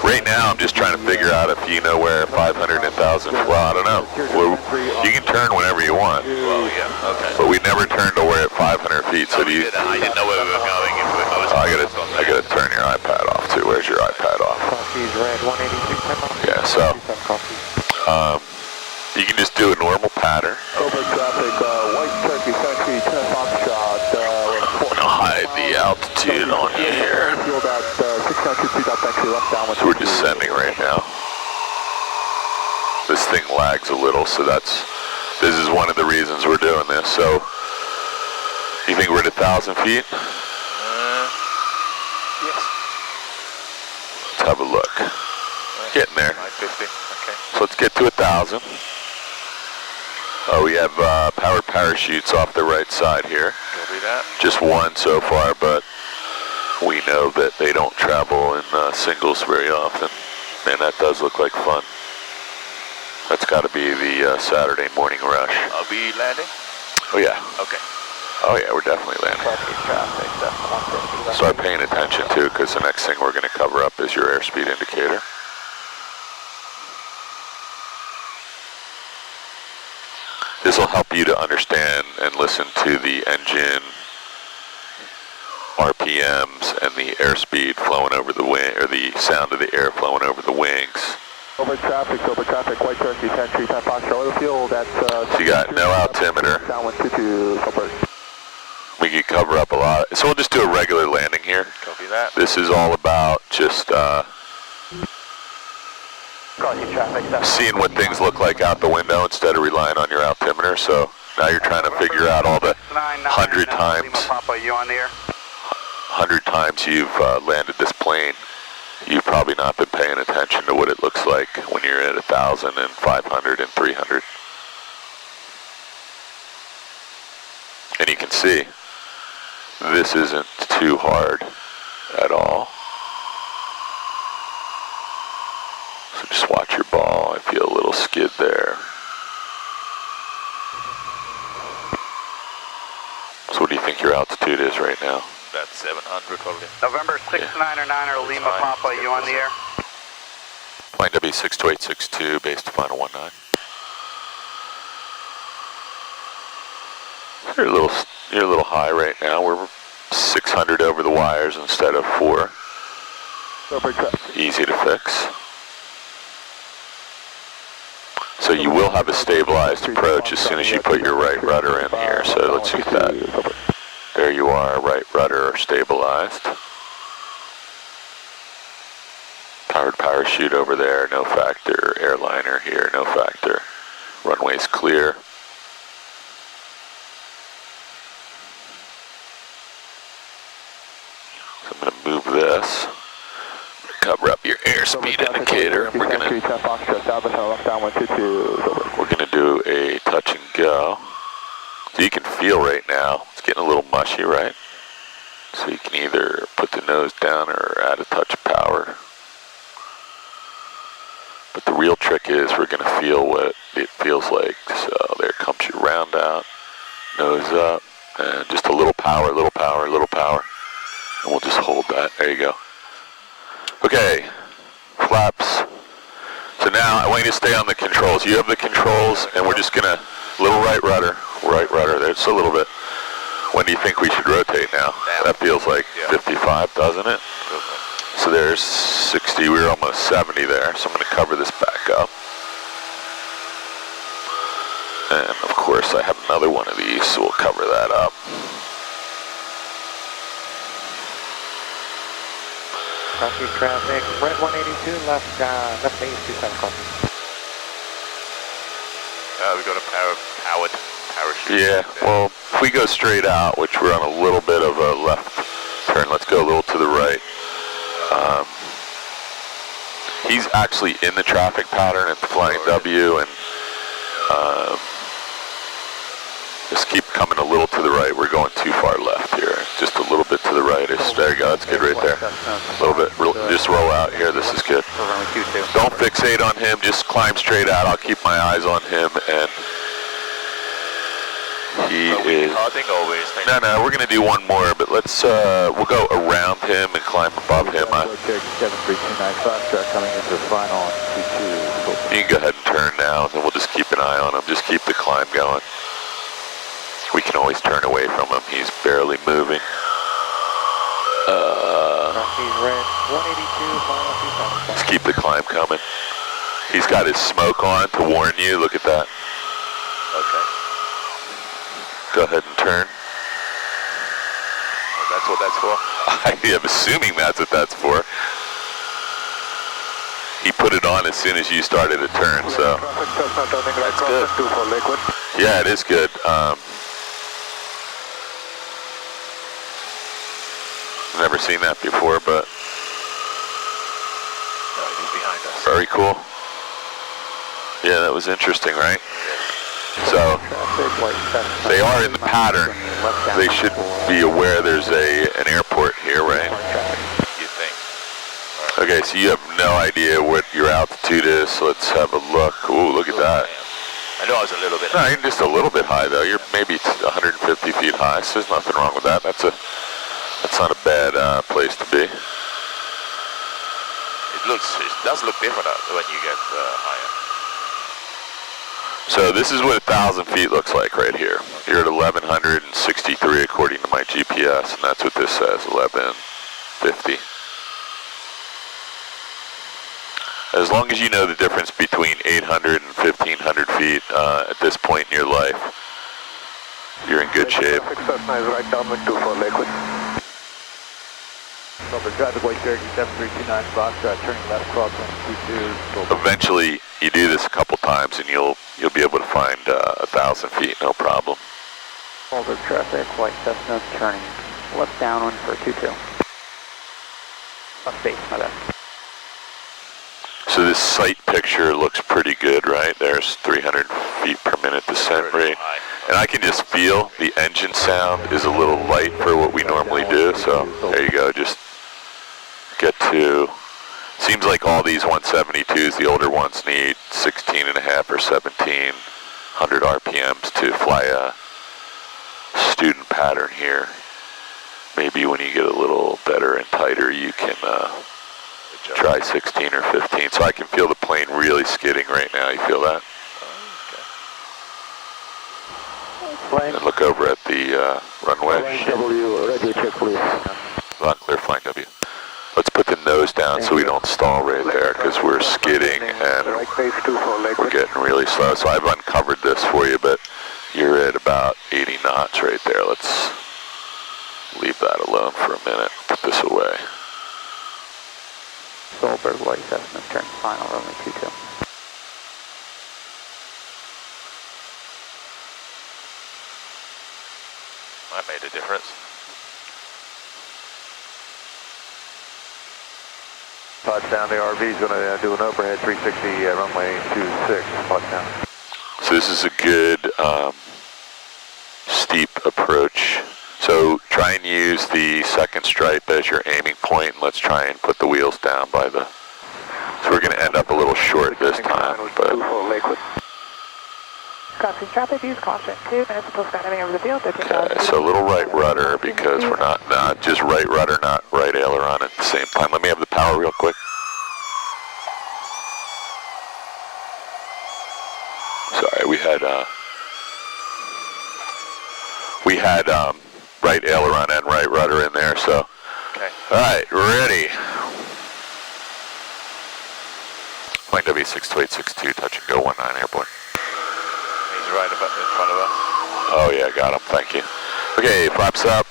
Right now, I'm just trying to figure out if you know where 500 and 1,000, well, I don't know. You can turn whenever you want. Well, yeah, okay. But we never turned to where at 500 feet, so do you... I didn't know where we were going. I gotta turn your iPad off too. Where's your iPad off? Yeah, so... you can just do a normal pattern. Over traffic, White Turkey, Century, 10 Foxtrot, I'm gonna hide the altitude on you here. So we're descending right now. This thing lags a little, so this is one of the reasons we're doing this. So, you think we're at 1,000 feet? Yes. Let's have a look. Getting there. 950, okay. So let's get to 1,000. Oh, we have powered parachutes off the right side here. Copy that. Just one so far, but we know that they don't travel in singles very often. Man, that does look like fun. That's got to be the Saturday morning rush. Are we landing? Oh yeah. Okay. Oh yeah, we're definitely landing. Start paying attention too, because the next thing we're going to cover up is your airspeed indicator. This will help you to understand and listen to the engine RPMs and the airspeed flowing over the wing, or the sound of the air flowing over the wings. Over traffic, White Turkey, 10 3, 10 Foxtrot, oil fuel, that's... So you got no altimeter. Down 122, Gilbert. We could cover up a lot. So we'll just do a regular landing here. Copy that. This is all about just seeing what things look like out the window instead of relying on your altimeter. So now you're trying to figure out all the 100 times you've landed this plane. You've probably not been paying attention to what it looks like when you're at 1,000 and 500 and 300. And you can see this isn't too hard at all. So just watch your ball. I feel a little skid there. So what do you think your altitude is right now? About 700 probably. November 699er Lima Papa, you on the air? Line W62862, base to final 19. You're a little high right now. We're 600 over the wires instead of 4. Easy to fix. So you will have a stabilized approach as soon as you put your right rudder in here. So let's get that. There you are, right rudder stabilized. Powered parachute over there, no factor. Airliner here, no factor. Runway's clear. So I'm going to move this. Cover up your airspeed indicator. We're going to do a touch and go. So you can feel right now, it's getting a little mushy, right? So you can either put the nose down or add a touch of power. But the real trick is we're going to feel what it feels like. So there comes your round out, nose up, and just a little power, little power, little power. And we'll just hold that. There you go. Okay, flaps. So now I want you to stay on the controls. You have the controls, and we're just going to, little right rudder, there's a little bit. When do you think we should rotate now? That feels like 55, doesn't it? So there's 60, we were almost 70 there, so I'm going to cover this back up. And of course I have another one of these, so we'll cover that up. Copy traffic, red 182, left base 27 copy. We got a powered parachute. Yeah, well, if we go straight out, which we're on a little bit of a left turn, let's go a little to the right. He's actually in the traffic pattern at the Flying W, and just keep coming a little to the right. We're going too far left here. Just a little bit to the right. There you go. That's good right there. A little bit. Just roll out here. This is good. Don't fixate on him. Just climb straight out. I'll keep my eyes on him, and he is. No, we're gonna do one more, but let's. We'll go around him and climb above him. 7329 Foxtrot coming into the final on 22. You can go ahead and turn now, and then we'll just keep an eye on him. Just keep the climb going. We can always turn away from him. He's barely moving. Just keep the climb coming. He's got his smoke on to warn you. Look at that. Okay. Go ahead and turn. Well, that's what that's for? I am assuming that's what that's for. He put it on as soon as you started to turn, so that's good. Yeah, it is good. Never seen that before, but He's behind us. very cool. Yeah, that was interesting, right? So they are in the pattern. They should be aware there's an airport here, right? You think? Okay, so you have no idea what your altitude is, so let's have a look. Ooh, look at that. I know I was a little bit No, you're just a little bit high, though. You're maybe 150 feet high, so there's nothing wrong with that. That's not a bad place to be. It does look different when you get higher. So this is what 1,000 feet looks like right here. You're at 1,163 according to my GPS, and that's what this says, 1,150. As long as you know the difference between 800 and 1,500 feet at this point in your life, you're in good shape. Traffic White Cherokee 7329 Foxtrot, turning left crosswind 22. Eventually, you do this a couple times, and you'll be able to find 1,000 feet, no problem. Over traffic, White Cessna turning left downwind for 22. Left base, my bad. So this sight picture looks pretty good, right? There's 300 feet per minute descent rate. And I can just feel the engine sound is a little light for what we normally do. So there you go, just get to, seems like all these 172s, the older ones need 16.5 or 1700 RPMs to fly a student pattern here. Maybe when you get a little better and tighter, you can try 16 or 15. So I can feel the plane really skidding right now. You feel that? Flying. And look over at the runway. W, radio check please. On clear, Flying W. Let's put the nose down so we don't stall right there, because we're skidding and we're getting really slow. So I've uncovered this for you, but you're at about 80 knots right there. Let's leave that alone for a minute. Put this away. Solberg, White Cessna, turn final, runway 22. That made a difference. Touchdown, the RV is going to do an overhead 360 runway 26, touchdown. So this is a good steep approach. So try and use the second stripe as your aiming point, and let's try and put the wheels down by the... So we're going to end up a little short this time, but... Crossing traffic, use caution. 2 minutes until skydiving over the field. Okay, so a little right rudder, because we're not just right rudder, not right aileron at the same time. Let me have the power real quick. Sorry, we had right aileron and right rudder in there, so. Okay. All right, ready. Flying W62862, touch and go 19 airborne. He's right about in front of us. Oh yeah, got him. Thank you. Okay, flaps up.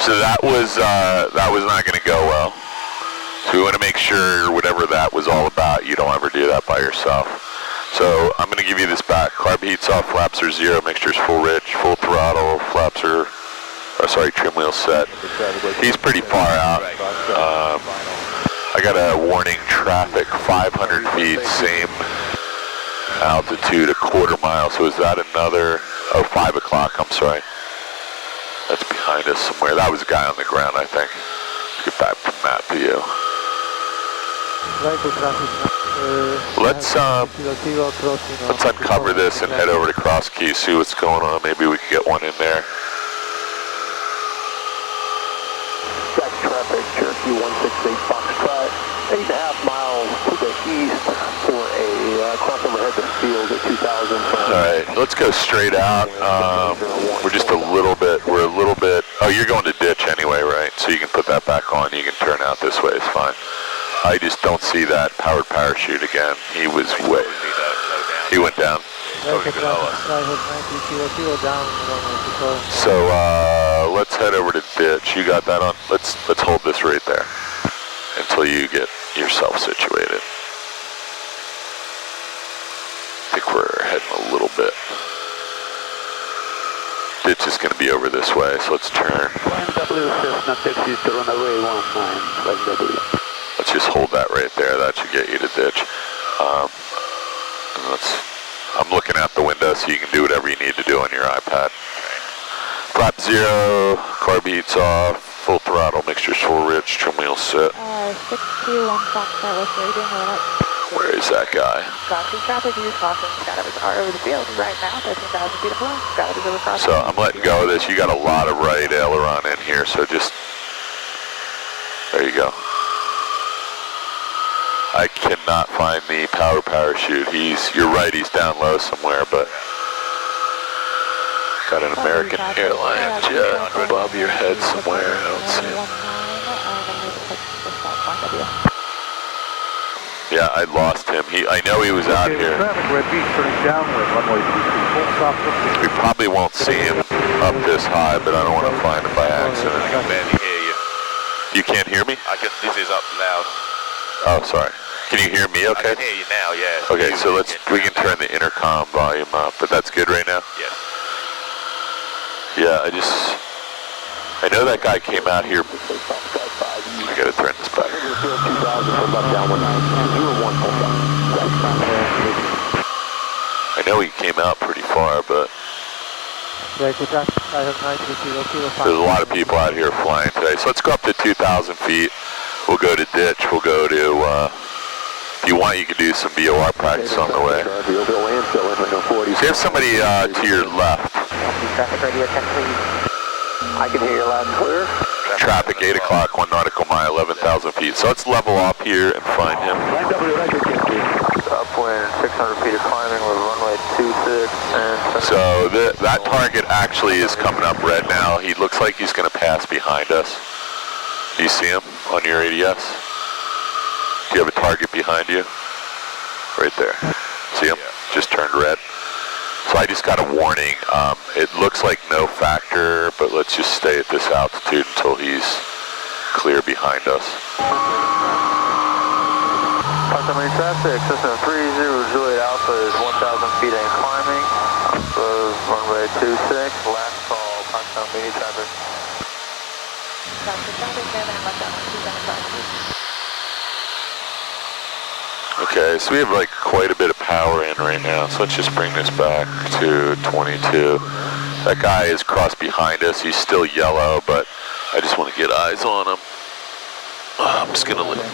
So that was not going to go well. So we want to make sure whatever that was all about, you don't ever do that by yourself. So I'm going to give you this back. Carb heat's off, flaps are 0, mixture's full rich, full throttle, flaps are, trim wheel set. He's pretty far out. I got a warning traffic, 500 feet, same altitude, a quarter mile. So is that another, 5 o'clock, I'm sorry. That's behind us somewhere. That was a guy on the ground, I think. Get back to map view. Let's uncover this and head over to Cross Keys, see what's going on. Maybe we can get one in there. Check traffic, Cherokee 168 Foxtrot, 8.5 miles to the east for a crossover head to field at 2,000. Alright, let's go straight out. We're just a little bit, oh, you're going to ditch anyway, right? So you can put that back on, you can turn out this way, it's fine. I just don't see that powered parachute again. He was way, he went down. So let's head over to ditch. You got that on? Let's hold this right there until you get yourself situated. I think we're heading a little bit. Ditch is going to be over this way, so let's turn. Let's just hold that right there. That should get you to ditch. I'm looking out the window so you can do whatever you need to do on your iPad. Flap 0, carb heat's off, full throttle, mixture's full rich, trim wheel set. 621 Foxtrot, what's your doing? Hold up. Where is that guy? Crossing traffic, use caution, skydiver's are over the field right now, 13,000 feet below, skydiver's over crossing. So I'm letting go of this. You got a lot of right aileron in here, so just, there you go. I cannot find the power parachute. You're right, he's down low somewhere, but got an American airline jet above your head somewhere. I don't see him. Yeah, I lost him. I know he was out here. We probably won't see him up this high, but I don't want to find him by accident. I can barely hear you. You can't hear me? This is up loud. Oh, sorry. Can you hear me okay? I can hear you now, yeah. Okay, so we can turn the intercom volume up, but that's good right now? Yes. Yeah, I know that guy came out here. I gotta turn this back. I know he came out pretty far, but there's a lot of people out here flying today. So let's go up to 2,000 feet. We'll go to ditch. We'll go to, if you want, you can do some VOR practice on the way. So you have somebody to your left. Traffic radio 10, please. I can hear you loud and clear. Traffic 8 o'clock, 1 nautical mile, 11,000 feet. So let's level off here and find him. Upwind 600 feet of climbing with runway 26 and... So that target actually is coming up red now. He looks like he's going to pass behind us. Do you see him on your ADS? Do you have a target behind you? Right there. See him? Just turned red. So I just got a warning. It looks like no factor, but let's just stay at this altitude until he's clear behind us. Incoming traffic, system 30 Juliet Alpha is 1,000 feet and climbing. Runway 26, last call, Pakistan Mini traffic. Okay, so we have like quite a bit of power in right now, so let's just bring this back to 22. That guy is crossed behind us. He's still yellow, but I just want to get eyes on him. I'm just gonna look. I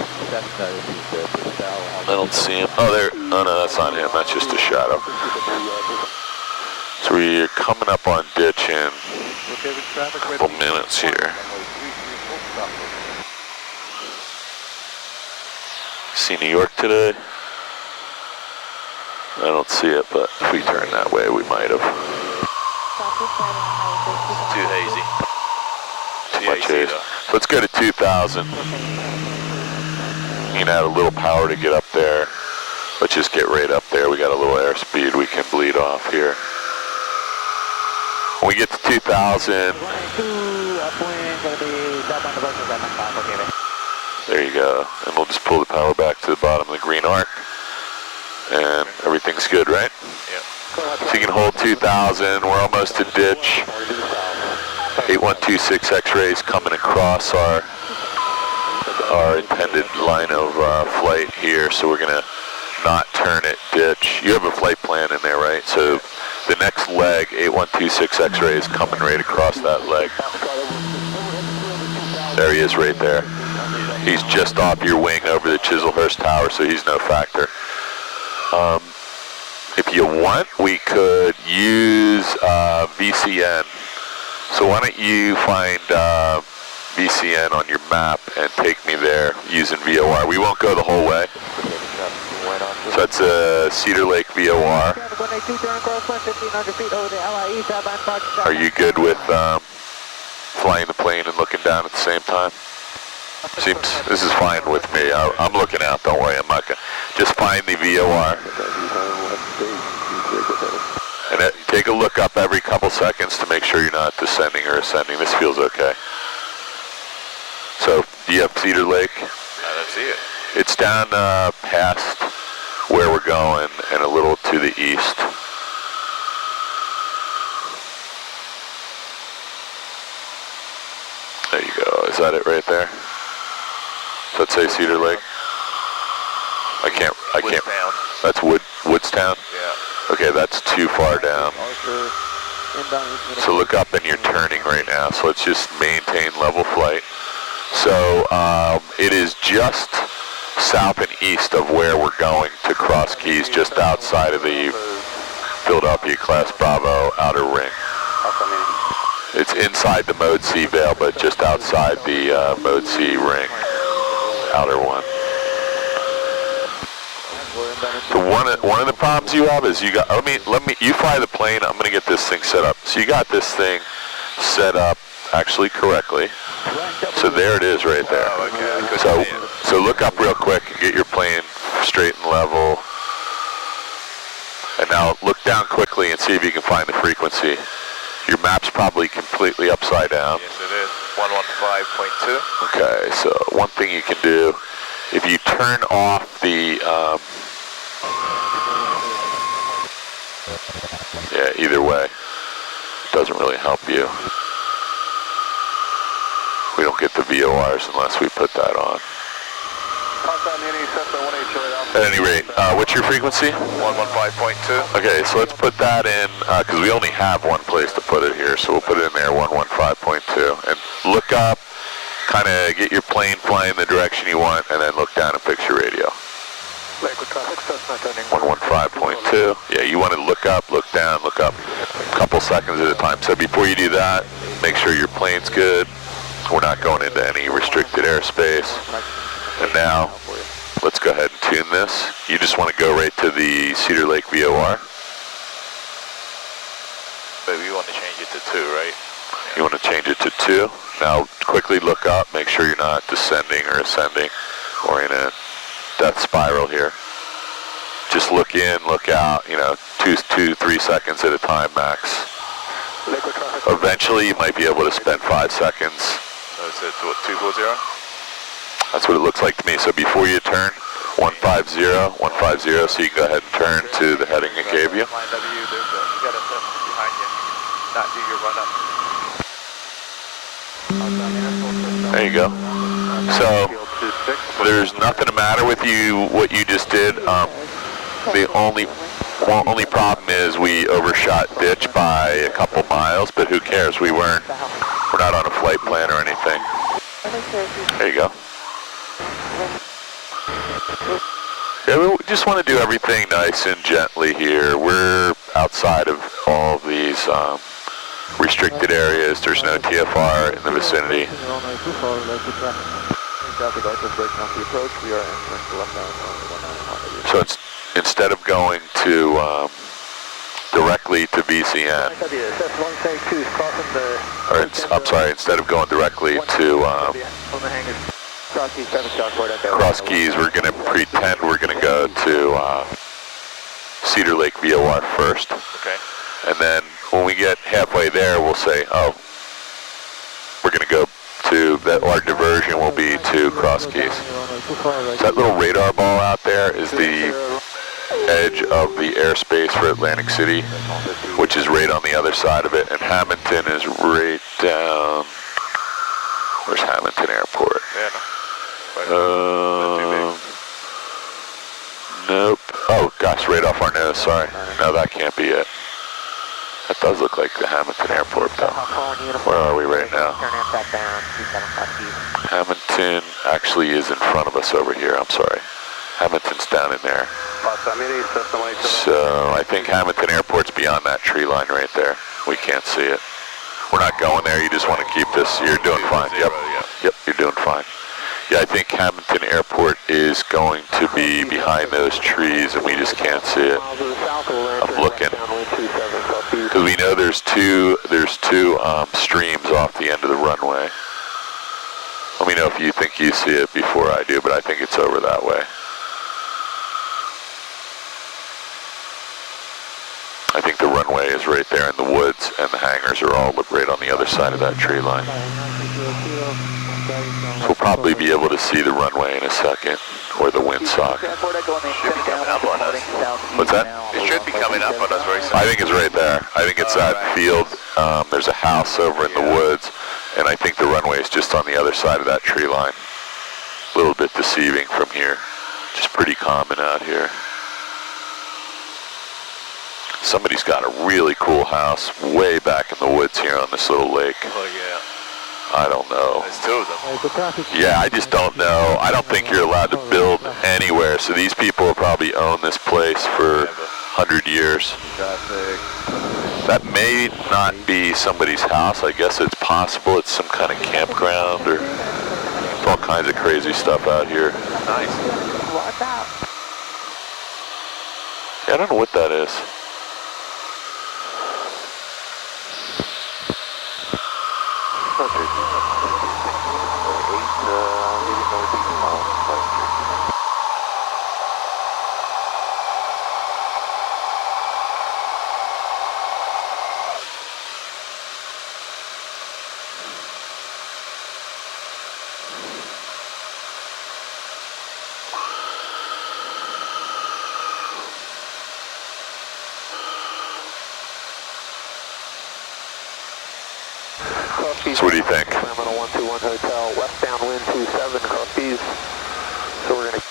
don't see him. Oh, there. Oh no, that's not him. That's just a shadow. So we're coming up on ditch in a couple minutes here. See New York today? I don't see it, but if we turn that way, we might have. Too hazy. Too much haze. So let's go to 2,000. You know, add a little power to get up there. Let's just get right up there. We got a little airspeed we can bleed off here. When we get to 2,000, There you go. And we'll just pull the power back to the bottom of the green arc. And everything's good, right? Yep. So you can hold 2,000. We're almost to ditch. 8126 X-rays coming across our intended line of flight here. So we're going to not turn it ditch. You have a flight plan in there, right? So the next leg, 8126 X-ray is coming right across that leg. There he is right there. He's just off your wing over the Chislehurst Tower, so he's no factor. If you want, we could use VCN. So why don't you find VCN on your map and take me there using VOR. We won't go the whole way. So that's a Cedar Lake VOR. Are you good with flying the plane and looking down at the same time? Seems this is fine with me. I'm looking out. Don't worry. I'm not gonna. Just find the VOR. And take a look up every couple seconds to make sure you're not descending or ascending. This feels okay. So, do you have Cedar Lake? I don't see it. It's down past where we're going and a little to the east. There you go. Is that it right there? Does that say Cedar Lake? I can't. Woodstown. That's Woodstown? Yeah. Okay, that's too far down. So look up and you're turning right now. So let's just maintain level flight. So it is just south and east of where we're going to Cross Keys, just outside of the Philadelphia Class Bravo outer ring. It's inside the Mode C veil, but just outside the Mode C ring, outer one. So one of the problems you have is you got. You fly the plane. I'm gonna get this thing set up. So you got this thing set up actually correctly. So there it is right there. Oh, okay. So look up real quick and get your plane straight and level. And now look down quickly and see if you can find the frequency. Your map's probably completely upside down. Yes, it is. 115.2. Okay, so one thing you can do, if you turn off the, yeah, either way, it doesn't really help you. We don't get the VORs unless we put that on. At any rate, what's your frequency? 115.2. Okay, so let's put that in, because we only have one place to put it here, so we'll put it in there, 115.2. And look up, kind of get your plane flying the direction you want, and then look down and fix your radio. 115.2. Yeah, you want to look up, look down, look up a couple seconds at a time. So before you do that, make sure your plane's good. We're not going into any restricted airspace. And now, let's go ahead and tune this. You just want to go right to the Cedar Lake VOR. But we want to change it to 2, right? You want to change it to 2. Now, quickly look up, make sure you're not descending or ascending or in a death spiral here. Just look in, look out, 2, 3 seconds at a time max. Eventually, you might be able to spend 5 seconds. So it's at what, 240? That's what it looks like to me. So before you turn, 150, so you can go ahead and turn to the heading I gave you. There you go. So there's nothing the matter with you, what you just did. The only problem is we overshot ditch by a couple miles, but who cares? We're not on a flight plan or anything. There you go. Yeah, we just want to do everything nice and gently here. We're outside of all of these restricted areas. There's no TFR in the vicinity. So it's instead of going to directly to VCN, I'm sorry, instead of going directly to Cross Keys, we're going to pretend we're going to go to Cedar Lake VOR first. Okay. And then when we get halfway there, we'll say, oh, we're going to go to, that our diversion will be to Cross Keys. So that little radar ball out there is the edge of the airspace for Atlantic City, which is right on the other side of it, and Hamilton is right down. Where's Hamilton Airport? Nope. Oh gosh, right off our nose, sorry. No, that can't be it. That does look like the Hamilton Airport though. Where are we right now? Hamilton actually is in front of us over here, I'm sorry. Hamilton's down in there. So I think Hamilton Airport's beyond that tree line right there. We can't see it. We're not going there, you just want to keep this, you're doing fine. Yep, you're doing fine. Yeah, I think Hamilton Airport is going to be behind those trees and we just can't see it. I'm looking. Because we know there's two streams off the end of the runway. Let me know if you think you see it before I do, but I think it's over that way. I think the runway is right there in the woods and the hangars are all right on the other side of that tree line. So we'll probably be able to see the runway in a second, or the windsock. Should be coming up on us. What's that? It should be coming up on us very soon. I think it's right there. I think it's that field. There's a house over in the woods, and I think the runway is just on the other side of that tree line. A little bit deceiving from here. Just pretty common out here. Somebody's got a really cool house way back in the woods here on this little lake. Oh yeah. I don't know. There's two of them. Yeah, I just don't know. I don't think you're allowed to build anywhere. So these people have probably owned this place for 100 years. That may not be somebody's house. I guess it's possible it's some kind of campground or there's all kinds of crazy stuff out here. Nice. Yeah, I don't know what that is. So what do you think? I'm on a 121 hotel, westbound wind 27, cross Keys. So we're going to...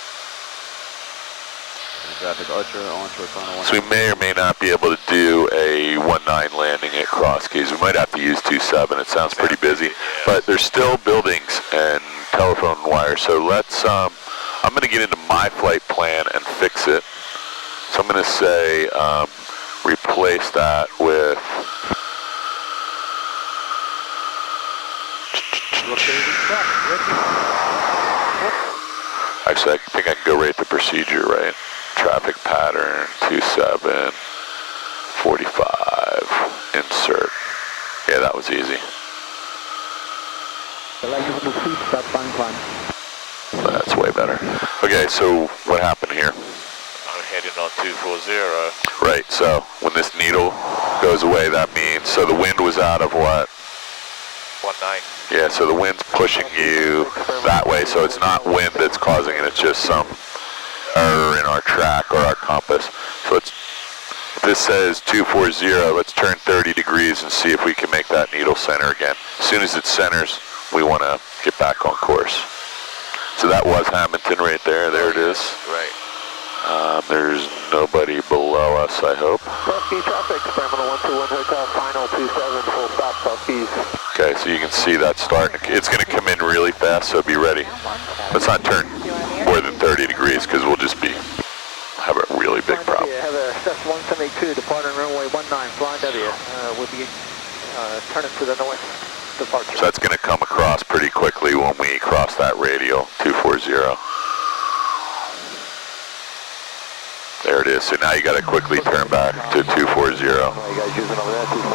So we may or may not be able to do a 19 landing at Cross Keys. We might have to use 27. It sounds pretty busy, but there's still buildings and telephone wires. So let's, I'm going to get into my flight plan and fix it. So I'm going to say replace that with... Actually, I think I can go right to procedure, right? Traffic pattern, 27, 45, insert. Yeah, that was easy. That's way better. Okay, so what happened here? I'm heading on 240. Right, so when this needle goes away, that means, so the wind was out of what? 19. Yeah, so the wind's pushing you that way, so it's not wind that's causing it, it's just some error in our track or our compass. So it's, if this says 240, let's turn 30 degrees and see if we can make that needle center again. As soon as it centers, we want to get back on course. So that was Hamilton right there, there it is. Right. There's nobody below us, I hope. Cross Keys traffic, Terminal 121 Hotel, final 27, full stop, Cross Keys. Okay, so you can see that starting. It's going to come in really fast, so be ready. Let's not turn more than 30 degrees because we'll just have a really big problem. Have a Cess 172 departing runway 19, flying W. We'll be turning to the north departure. So that's going to come across pretty quickly when we cross that radial, 240. There it is. So now you got to quickly turn back to 240. What are you guys using over there, 24?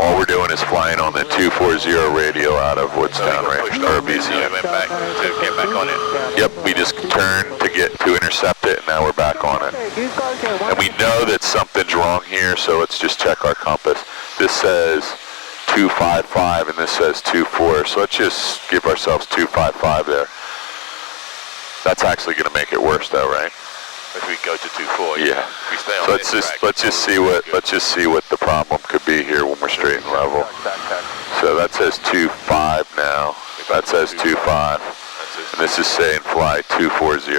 all we're doing is flying on the 240 radio out of Woodstown, right? Or BCM. Went back to get back on it. Yep, we just turned to intercept it, and now we're back on it. And we know that something's wrong here, so let's just check our compass. This says 255, and this says 24, so let's just give ourselves 255 there. That's actually going to make it worse, though, right? If we go to 24, yeah. If we stay on So let's just see what the problem could be here when we're straight and level. So that says 25 now. That says 25. And this is saying fly 240.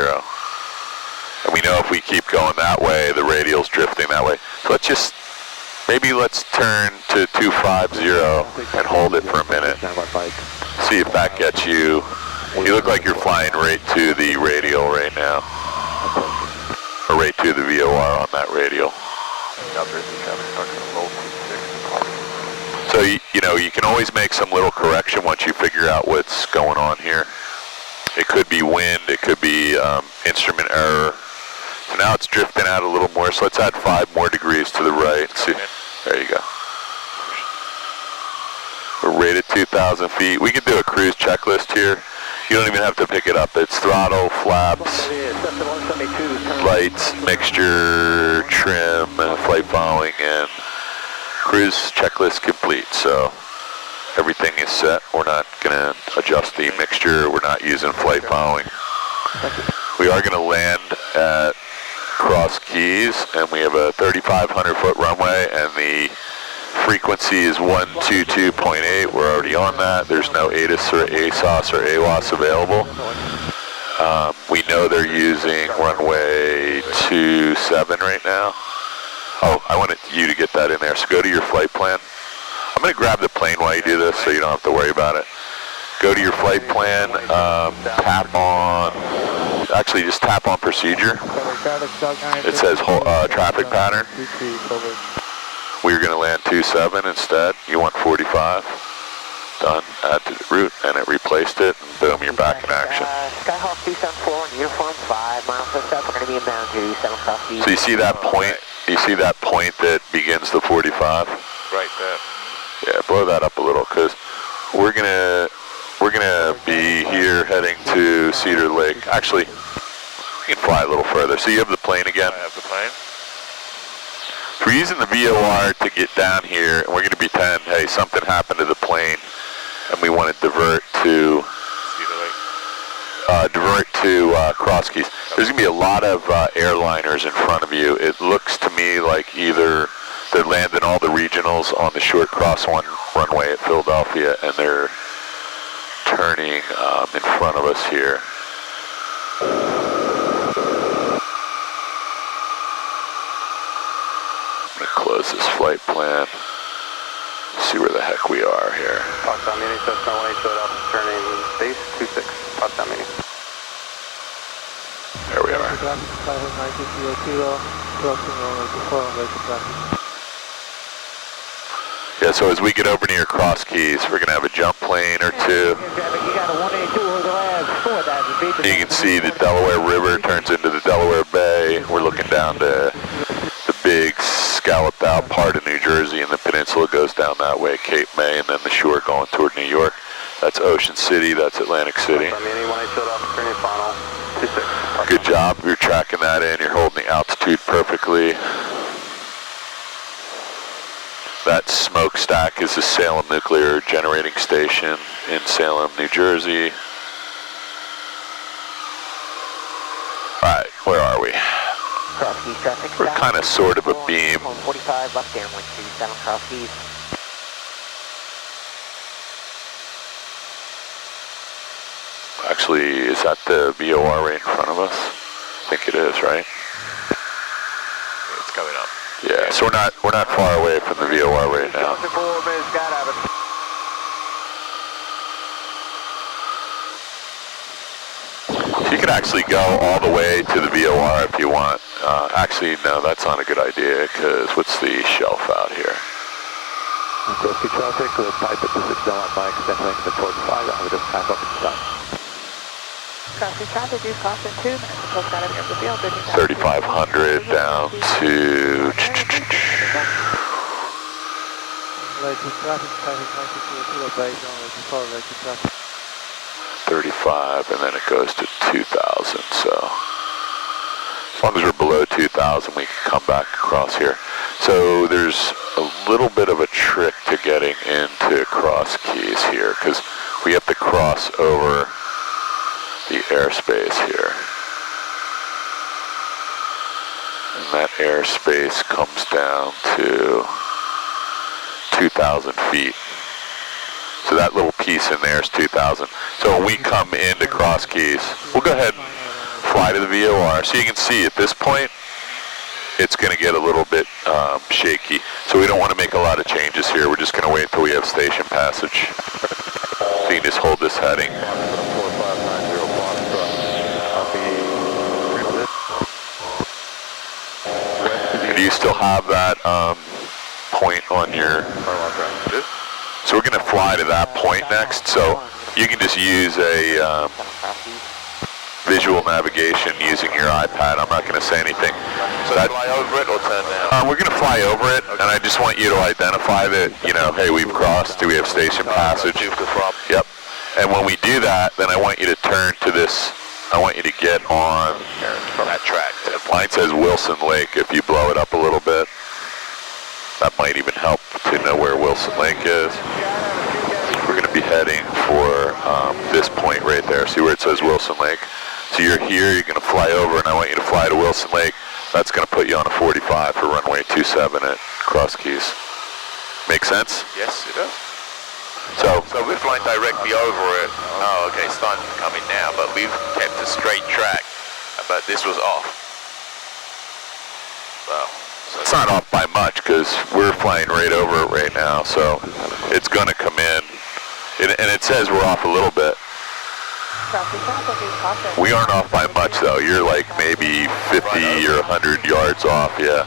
And we know if we keep going that way, the radial's drifting that way. So let's turn to 250 and hold it for a minute. See if that gets you. You look like you're flying right to the radial right now. Or right to the VOR on that radial. So, you can always make some little correction once you figure out what's going on here. It could be wind, it could be instrument error. So now it's drifting out a little more, so let's add 5 more degrees to the right. See, there you go. We're rated 2,000 feet. We could do a cruise checklist here. You don't even have to pick it up. It's throttle, flaps, lights, mixture, trim, flight following, and cruise checklist complete. So everything is set. We're not going to adjust the mixture. We're not using flight following. We are going to land at Cross Keys, and we have a 3,500 foot runway, and the frequency is 122.8. We're already on that. There's no ATIS or ASOS or AWOS available. We know they're using runway 27 right now. Oh, I wanted you to get that in there. So go to your flight plan. I'm going to grab the plane while you do this so you don't have to worry about it. Go to your flight plan, tap on, actually just tap on procedure. It says traffic pattern. We're going to land 27 instead. You want 45. Done. Add to the route, and it replaced it, and boom, you're back in action. Skyhawk 274 on uniform 5 miles to south. We're going to be inbound to 7 Cross Keys. So you see that point? You see that point that begins the 45? Right there. Yeah, blow that up a little, because we're gonna be here heading to Cedar Lake. Actually, we can fly a little further. So you have the plane again? I have the plane. So we're using the VOR to get down here, and we're going to pretend, hey, something happened to the plane, and we want to divert to Cross Keys. There's going to be a lot of airliners in front of you. It looks to me like either they're landing all the regionals on the short cross one runway at Philadelphia, and they're turning in front of us here. Close this flight plan. See where the heck we are here. Potsdam Mini, Cessna 18 showed up, turning base 26, Potsdam Mini. There we are. Yeah, so as we get over near Cross Keys, we're going to have a jump plane or two. You can see the Delaware River turns into the Delaware Bay. We're looking down to the big scalloped out part of New Jersey, and the peninsula goes down that way, Cape May, and then the shore going toward New York. That's Ocean City, that's Atlantic City. Good job, you're tracking that in, you're holding the altitude perfectly. That smokestack is the Salem Nuclear Generating Station in Salem, New Jersey. Alright, where are we? Cross Keys traffic. We're kind of sort of a beam. 45 left downwind to 7 Cross Keys. Actually, is that the VOR right in front of us? I think it is, right? It's coming up. Yeah, so we're not far away from the VOR right now. You could actually go all the way to the VOR if you want. Actually, no, that's not a good idea, because what's the shelf out here? Cross Key traffic, the pipe at the 6 down by extending the port 5, I'll just pack up and stop. Cross Key traffic, use caution 2 minutes until out of the field. 3,500 down to... 35, and then it goes to 2,000, so as long as we're below 2,000, we can come back across here. So there's a little bit of a trick to getting into cross keys here, because we have to cross over the airspace here. And that airspace comes down to 2,000 feet. So that little piece in there is 2,000. So when we come into cross keys, we'll go ahead and fly to the VOR. So you can see at this point, it's going to get a little bit shaky. So we don't want to make a lot of changes here. We're just going to wait until we have station passage. So you can just hold this heading. And do you still have that point on your... So we're going to fly to that point next. So you can just use a visual navigation using your iPad. I'm not going to say anything. So fly over it or turn down? We're going to fly over it, and I just want you to identify that, you know, hey, we've crossed. Do we have station passage? Yep. And when we do that, then I want you to turn to this. I want you to get on that track. Mine says Wilson Lake. If you blow it up a little bit, that might even help to know where Wilson Lake is. We're going to be heading for this point right there. See where it says Wilson Lake? So you're here, you're going to fly over, and I want you to fly to Wilson Lake. That's going to put you on a 45 for runway 27 at Cross Keys. Make sense? Yes, it does. So we're flying directly over it. Oh, okay, it's starting to come in now, but we've kept a straight track. But this was off. Well, so it's not off by much because we're flying right over it right now. So it's going to come in. And it says we're off a little bit. We aren't off by much though. You're like maybe 50 or 100 yards off, yeah.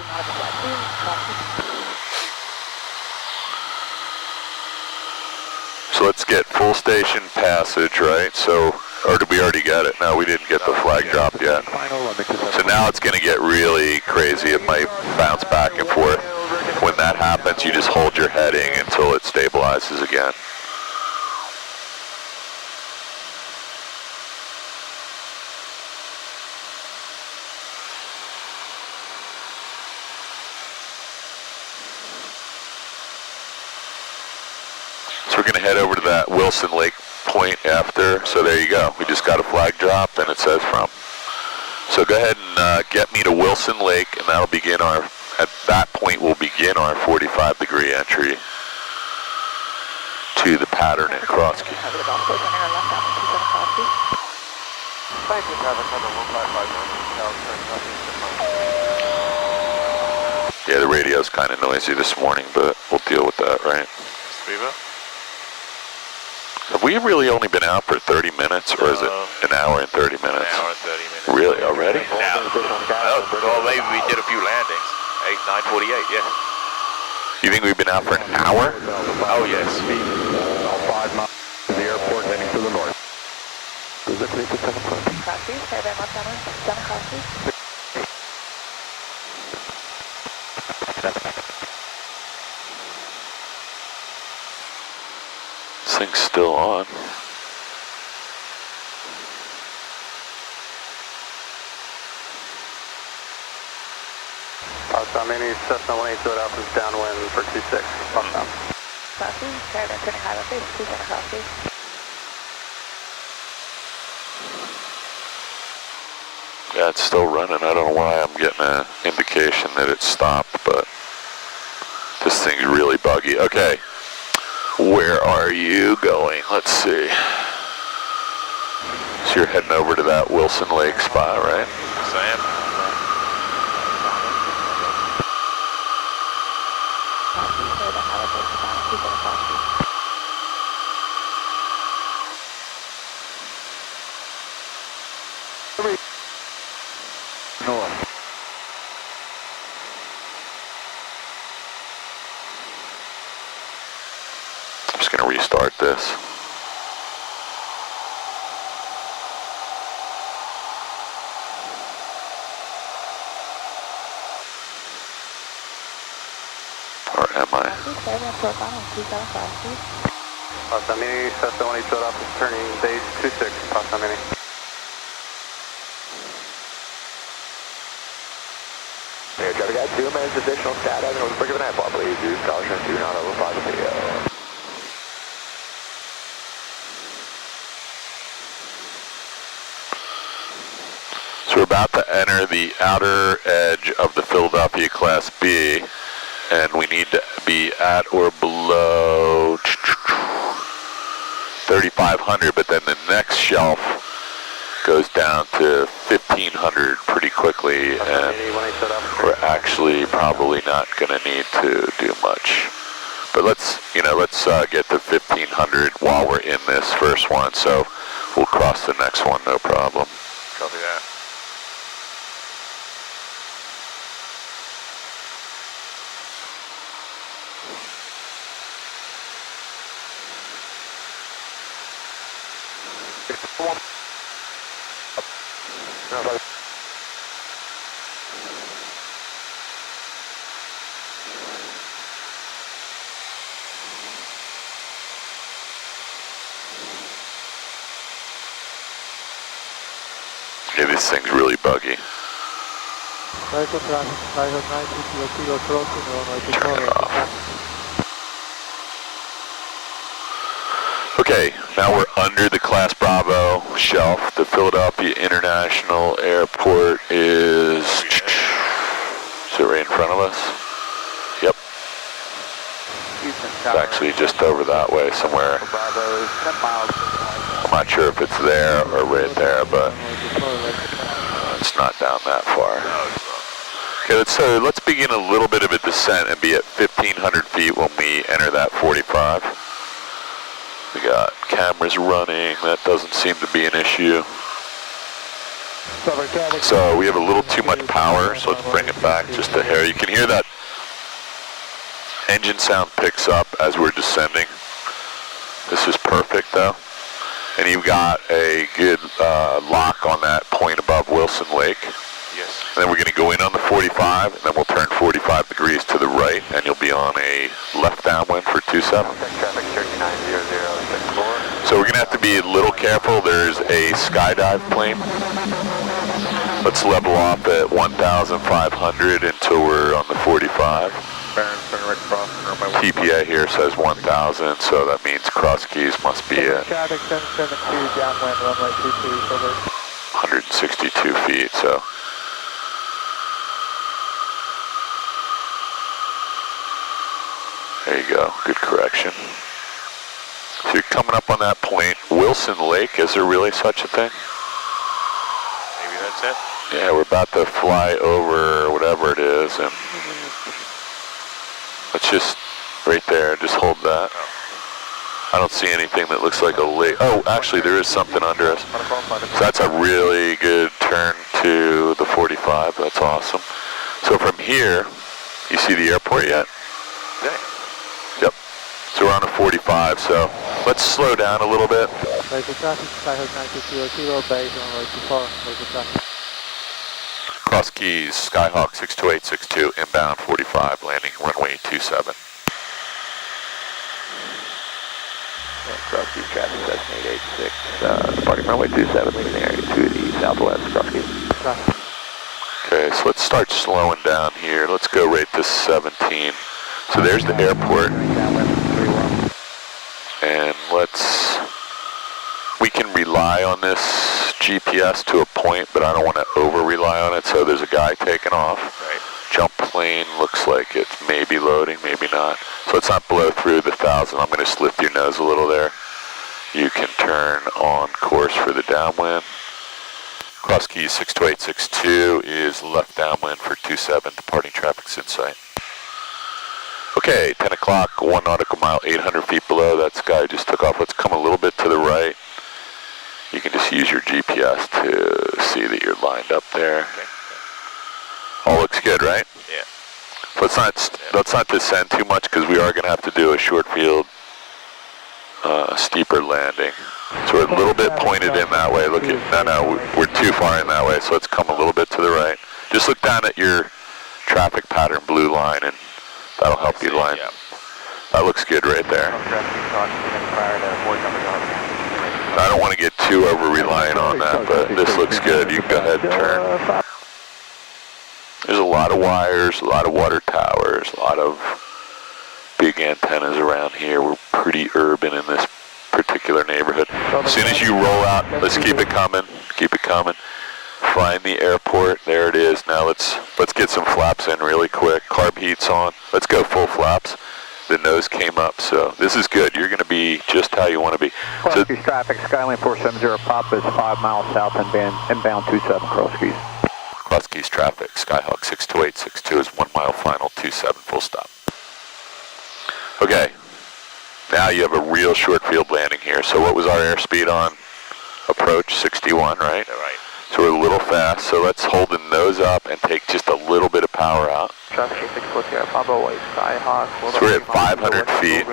So let's get full station passage, right? So, or did we already get it? No, we didn't get the flag drop yet. So now it's going to get really crazy. It might bounce back and forth. When that happens, you just hold your heading until it stabilizes again. So we're going to head over to that Wilson Lake point after. So there you go. We just got a flag drop and it says from. So go ahead and get me to Wilson Lake, and that'll begin our, at that point we'll begin our 45-degree entry to the pattern at Cross Key. Yeah, the radio's kind of noisy this morning, but we'll deal with that, right? Have we really only been out for 30 minutes, or is it an hour and 30 minutes? An hour and 30 minutes. Really, already? Well, maybe we did a few landings. 9:48, yeah. You think we've been out for an hour? Oh, yes. 5 miles to the airport heading to the north. This thing's still on. Mini Cessna 182 at Alpha is downwind for 26. Southbound. Yeah, it's still running. I don't know why I'm getting an indication that it stopped, but this thing's really buggy. Okay, where are you going? Let's see. So you're heading over to that Wilson Lake spot, right? Yes, I am. I'm just going to restart this. Or am I? Caravan Port Final 275, please. Pasta Mini, Cessna 18 shut off, is turning base 26, Pasta Mini. Air traffic got 2 minutes additional skydiving over the Brick of Nightfall, please. Use caution, do not overfly the field. So we're about to enter the outer edge of the Philadelphia Class B, and we need to be at or below 3,500, but then the next shelf goes down to 1,500 pretty quickly, and we're actually probably not going to need to do much. But let's get to 1,500 while we're in this first one, so we'll cross the next one, no problem. Copy that. Yeah, this thing's really buggy. Okay, now we're under the Class Bravo shelf. The Philadelphia International Airport is it right in front of us? Yep. It's actually just over that way somewhere. I'm not sure if it's there or right there, but it's not down that far. Okay, let's begin a little bit of a descent and be at 1,500 feet when we enter that 45. We got cameras running, that doesn't seem to be an issue. So we have a little too much power, so let's bring it back just a hair. You can hear that engine sound picks up as we're descending. This is perfect though. And you've got a good lock on that point above Wilson Lake. Yes. And then we're going to go in on the 45, and then we'll turn 45 degrees to the right, and you'll be on a left downwind for 27. Traffic 390064. So we're going to have to be a little careful. There's a skydive plane. Let's level off at 1,500 until we're on the 45. TPA here says 1,000, so that means cross keys must be at 162 feet, so. There you go, good correction. So you're coming up on that point. Wilson Lake, is there really such a thing? Maybe that's it. Yeah, we're about to fly over whatever it is, and let's just, right there, just hold that. I don't see anything that looks like a lake. Oh, actually there is something under us. So that's a really good turn to the 45, that's awesome. So from here, you see the airport yet? Yeah. Yep. So we're on a 45, so let's slow down a little bit. Cross keys, Skyhawk 62862, inbound 45, landing runway 27. Cross keys, traffic, Cessna 886, departing runway 27, leaving the area to the southwest, cross keys. Okay, so let's start slowing down here. Let's go right to 17. So there's the airport. And we can rely on this GPS to a point, but I don't want to over-rely on it, so there's a guy taking off. Right. Jump plane looks like it's maybe loading, maybe not. So let's not blow through the 1,000. I'm going to lift your nose a little there. You can turn on course for the downwind. Cross keys 62862 is left downwind for 27, departing traffic's in sight. Okay, 10 o'clock, 1 nautical mile, 800 feet below. That sky just took off. Let's come a little bit to the right. You can just use your GPS to see that you're lined up there. Okay. All looks good, right? Yeah. Let's not descend too much because we are going to have to do a short field, steeper landing. So we're a little bit pointed in that way. Look at, no, we're too far in that way. So let's come a little bit to the right. Just look down at your traffic pattern blue line, and that'll help you line. Yeah. That looks good right there. I don't want to get too over-reliant on that, but this looks good. You can go ahead and turn. There's a lot of wires, a lot of water towers, a lot of big antennas around here. We're pretty urban in this particular neighborhood. As soon as you roll out, let's keep it coming, keep it coming. Find the airport, there it is. Now let's get some flaps in really quick. Carb heat's on. Let's go full flaps. The nose came up, so this is good. You're going to be just how you want to be. So, traffic, Skylane 470, pop is 5 miles south inbound 27 cross keys. Cross keys traffic, Skyhawk 62862 is 1 mile final, 27 full stop. Okay, now you have a real short field landing here. So what was our airspeed on approach? 61, right? Right. So we're a little fast, so let's hold the nose up and take just a little bit of power out. Traffic 640, Papa Way, Skyhawk. So we're at 500 feet.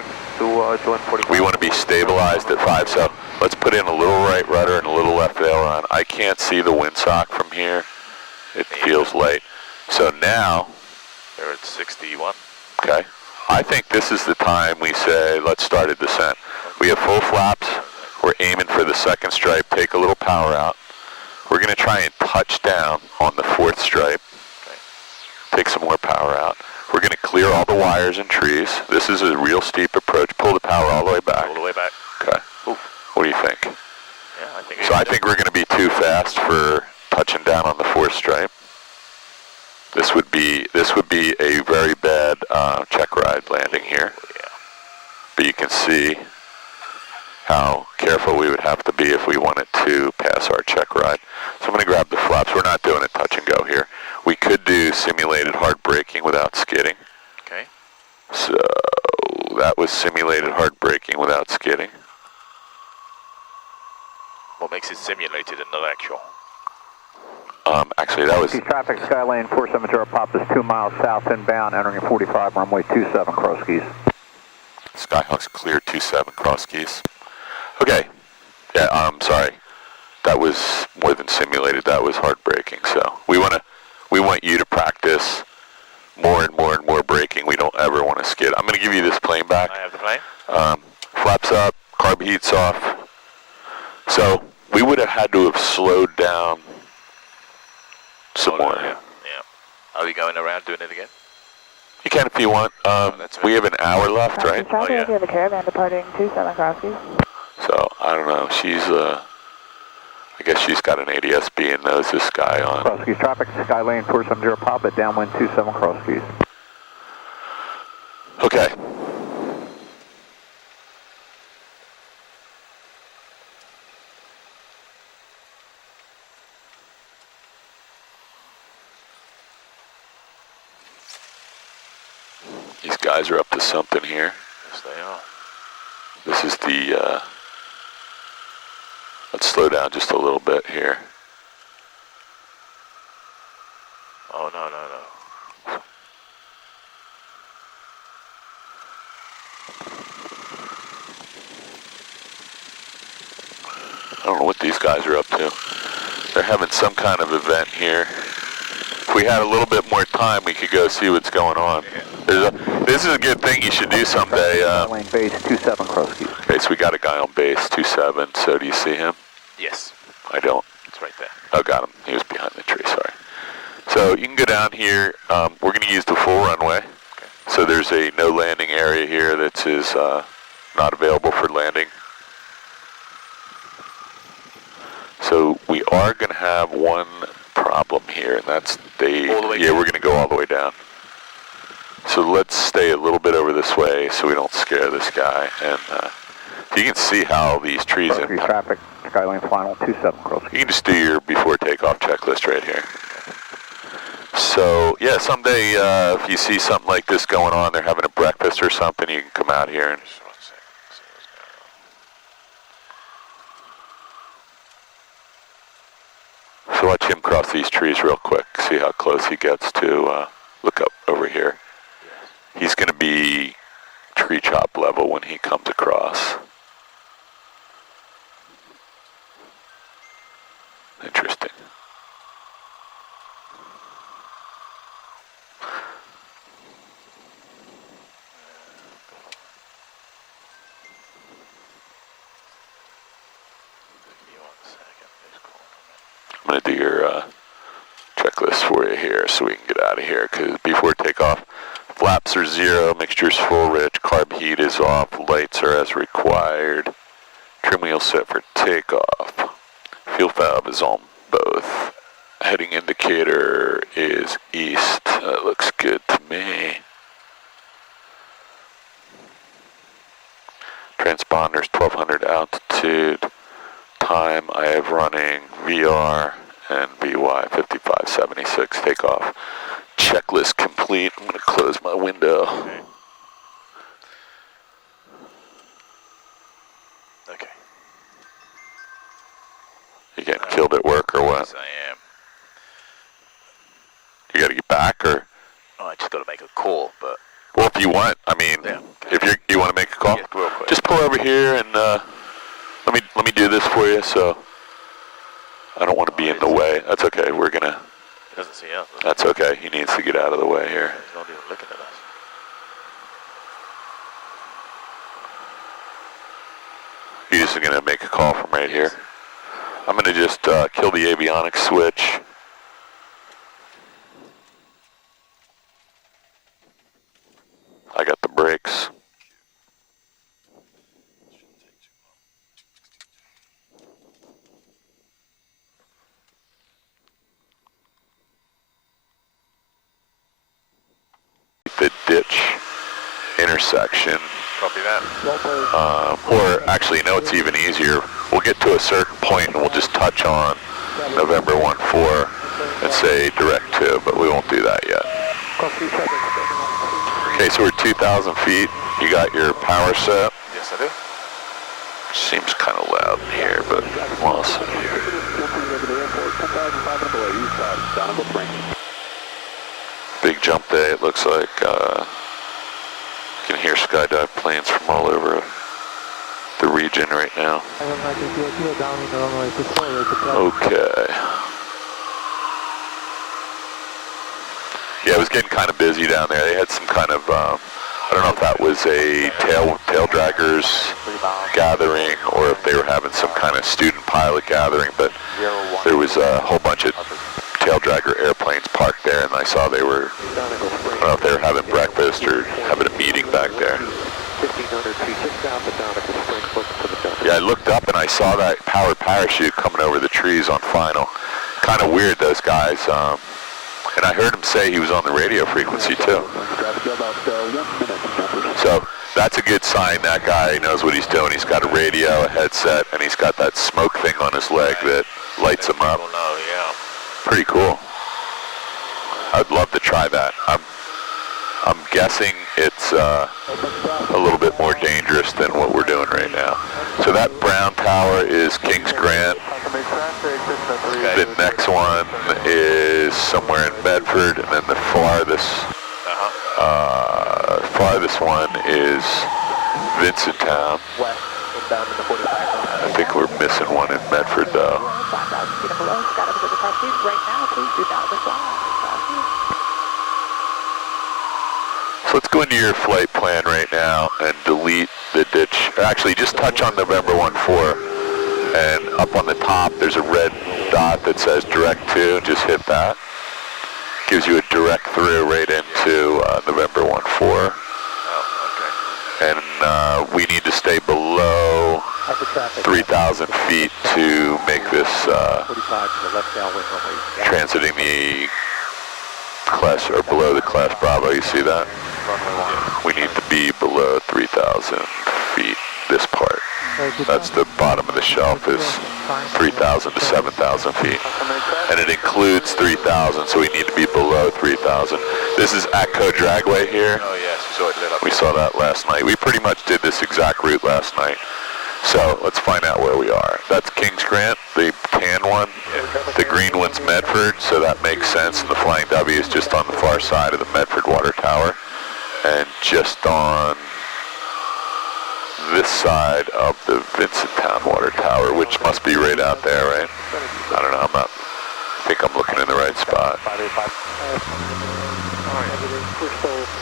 We want to be stabilized at 5, so let's put in a little right rudder and a little left aileron. I can't see the windsock from here. It feels light. So now, they're at 61. Okay. I think this is the time we say, let's start a descent. We have full flaps. We're aiming for the second stripe. Take a little power out. We're going to try and touch down on the fourth stripe. Okay. Take some more power out. We're going to clear all the wires and trees. This is a real steep approach. Pull the power all the way back. All the way back. Okay. Oof. What do you think? Yeah, I think. So I think we're going to be too fast for touching down on the fourth stripe. This would be a very bad check ride landing here. Yeah. But you can see how careful we would have to be if we wanted to pass our check ride. So I'm going to grab the flaps. We're not doing a touch and go here. We could do simulated hard braking without skidding. Okay. So that was simulated hard braking without skidding. What makes it simulated and not actual? Actually, that was... Traffic, Skylane 470, pop is 2 miles south inbound, entering 45, runway 27, cross keys. Skyhawk's clear, 27, cross keys. Okay. Yeah, sorry. That was more than simulated. That was hard braking. So we want you to practice more and more and more braking. We don't ever want to skid. I'm going to give you this plane back. I have the plane. Flaps up, carb heat's off. So we would have had to have slowed down some more. Yeah. Are we going around doing it again? You can if you want. We have an hour left, right? Oh, yeah. We have a caravan departing 27 cross keys. So, I don't know. She's, I guess she's got an ADS-B and knows this guy on. Cross keys traffic, Skylane 470, pop at downwind 27 cross keys. Okay. These guys are up to something here. Yes, they are. This is the, let's slow down just a little bit here. Oh, no. I don't know what these guys are up to. They're having some kind of event here. If we had a little bit more time, we could go see what's going on. This is a good thing you should do someday. Lane base 27 cross keys. Okay, so we got a guy on base 27. So do you see him? Yes. I don't. It's right there. Oh, got him. He was behind the tree. Sorry. So you can go down here. We're going to use the full runway. Okay. So there's a no landing area here that is not available for landing. So we are going to have one problem here, and that's all the way we're going to go all the way down. So let's stay a little bit over this way so we don't scare this guy. And you can see how these trees impact. Traffic, Skylane final 27 cross keys. You can just do your before takeoff checklist right here. So yeah, someday if you see something like this going on, they're having a breakfast or something, you can come out here and. So watch him cross these trees real quick. See how close he gets to. Look up over here. He's going to be tree chop level when he comes across. Interesting. going to do your checklist for you here so we can get out of here, because before takeoff, flaps are 0, mixture's full rich, carb heat is off, lights are as required, trim wheel set for takeoff, fuel valve is on both, heading indicator is east. That looks good to me. Transponder's 1200 altitude, time I have running VR and VY 5576 takeoff. Checklist complete. I'm going to close my window. Okay. You getting killed at work or what? Yes, I am. You got to get back or? Oh, I just got to make a call, but. Well, if you want, I mean, yeah, if you want to make a call, yeah, real quick. just pull over here and let me do this for you. So I don't want to be in the way. That's okay. We're gonna. He doesn't see us. That's okay. He needs to get out of the way here. He's not even looking at us. You're just gonna make a call from right here. I'm gonna just kill the avionics switch. I got the brakes. The ditch intersection. Copy that. Or actually, you know, it's even easier. We'll get to a certain point and we'll just touch on November 1-4 and say direct to, but we won't do that yet. Okay, so we're 2,000 feet. You got your power set? Yes, I do. Seems kind of loud in here, but we'll see. Big jump day, it looks like. You can hear skydive planes from all over the region right now. Okay. Yeah, it was getting kind of busy down there. They had some kind of, I don't know if that was a tail draggers gathering or if they were having some kind of student pilot gathering, but there was a whole bunch of tail dragger airplanes parked there, and I saw they were, I don't know if they were having breakfast or having a meeting back there. Yeah, I looked up and I saw that powered parachute coming over the trees on final. Kind of weird, those guys. And I heard him say he was on the radio frequency too. So that's a good sign. That guy knows what he's doing. He's got a radio, a headset, and he's got that smoke thing on his leg that lights him up. Pretty cool. I'd love to try that. I'm guessing it's a little bit more dangerous than what we're doing right now. So that brown tower is Kings Grant. The next one is somewhere in Medford, and then the farthest one is Vincenttown. I think we're missing one in Medford though. So let's go into your flight plan right now and delete the ditch. Actually, just touch on November 1-4, and up on the top there's a red dot that says direct to. Just hit that. Gives you a direct through right into November 1-4. And we need to stay below 3,000 feet to make this transiting the class, or below the class Bravo. You see that? We need to be below 3,000 feet, this part. That's the bottom of the shelf is 3,000 to 7,000 feet. And it includes 3,000, so we need to be below 3,000. This is Atco Dragway here. Oh yes, we saw it lit up. We saw that last night. We pretty much did this exact route last night. So let's find out where we are. That's Kings Grant, the tan one. The green one's Medford, so that makes sense. And the Flying W is just on the far side of the Medford Water Tower. And just on this side of the Vincenttown Water Tower, which must be right out there, right? I don't know, I think I'm looking in the right spot.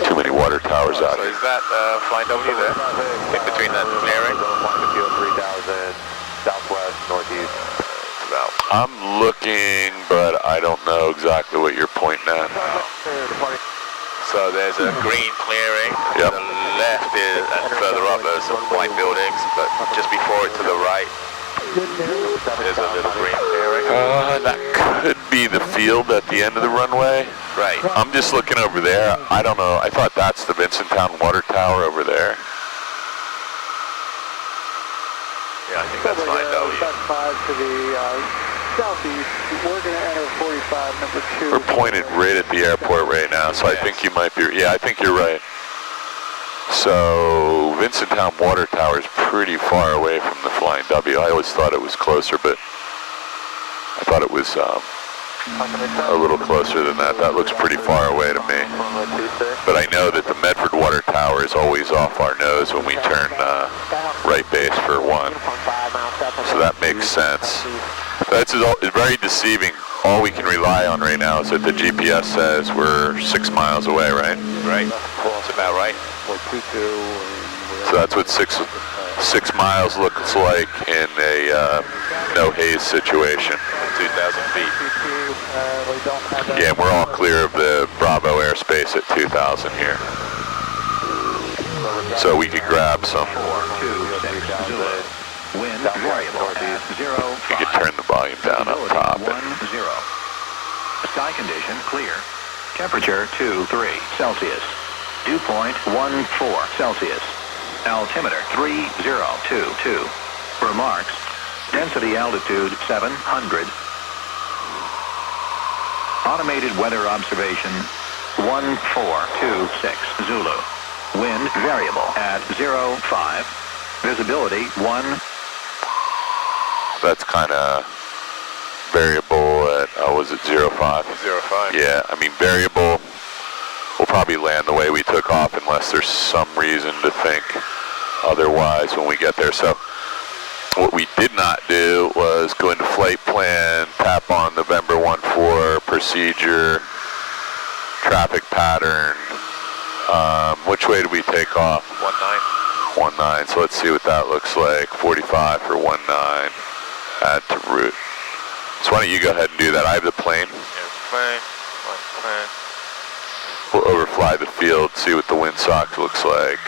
Too many water towers out So here. is that Flying W there? In between that clearing? Southwest, northeast. I'm looking working, but I don't know exactly what you're pointing at. So there's a green clearing. Yep. To the left is, and further up, there's some white buildings, but just before it to the right, there's a little green clearing. That could be the field at the end of the runway. Right. I'm just looking over there. I don't know. I thought that's the Vincenttown Water Tower over there. Yeah, I think that's fine, W. That's 5 to the southeast. We're going to enter 45, number 2. We're pointed right at the airport right now, so I think you might be, yeah, I think you're right. So, Vincenttown Water Tower is pretty far away from the Flying W. I always thought it was closer, but I thought it was a little closer than that. That looks pretty far away to me. But I know that the Medford Water Tower is always off our nose when we turn right base for 1. So that makes sense. That's very deceiving. All we can rely on right now is that the GPS says we're 6 miles away, right? Right. That's about right. So that's what six miles looks like in a no haze situation. 2,000 feet. Yeah, we're all clear of the Bravo airspace at 2,000 here. So we could grab some. 426 Zulu. Wind variable at 0. We could turn the volume down up top. 10. Sky condition clear. Temperature 23 Celsius. Dew point 14 Celsius. Altimeter 3022. Remarks. Density altitude 700. Automated weather observation 1426 Zulu. Wind variable at 05. Visibility 1. That's kind of variable at, was it 05? 05. Yeah, I mean variable. We'll probably land the way we took off unless there's some reason to think otherwise when we get there. So what we did not do was go into flight plan, tap on November 14 procedure, traffic pattern. Which way did we take off? 19. So let's see what that looks like. 45 for 19. Add to route. So why don't you go ahead and do that? I have the plane. Plane. We'll overfly the field, see what the windsock looks like.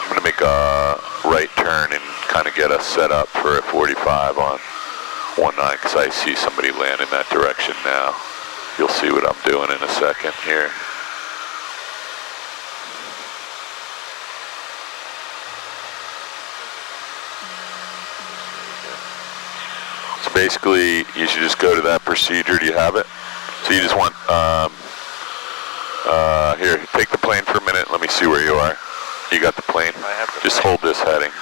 I'm going to make a right turn and kind of get us set up for a 45 on 19 because I see somebody land in that direction now. You'll see what I'm doing in a second here. So basically, you should just go to that procedure. Do you have it? So you just want, here, take the plane for a minute. Let me see where you are. You got the plane? I have the just plane. hold this heading.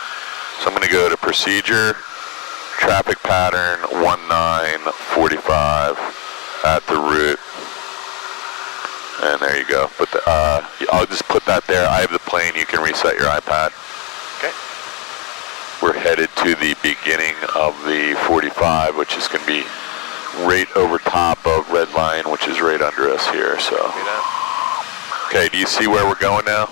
So I'm going to go to procedure, traffic pattern, 1945 at the route. And there you go. But I'll just put that there. I have the plane. You can reset your iPad. Okay. We're headed to the beginning of the 45, which is going to be right over top of red line, which is right under us here. So. Okay, do you see where we're going now?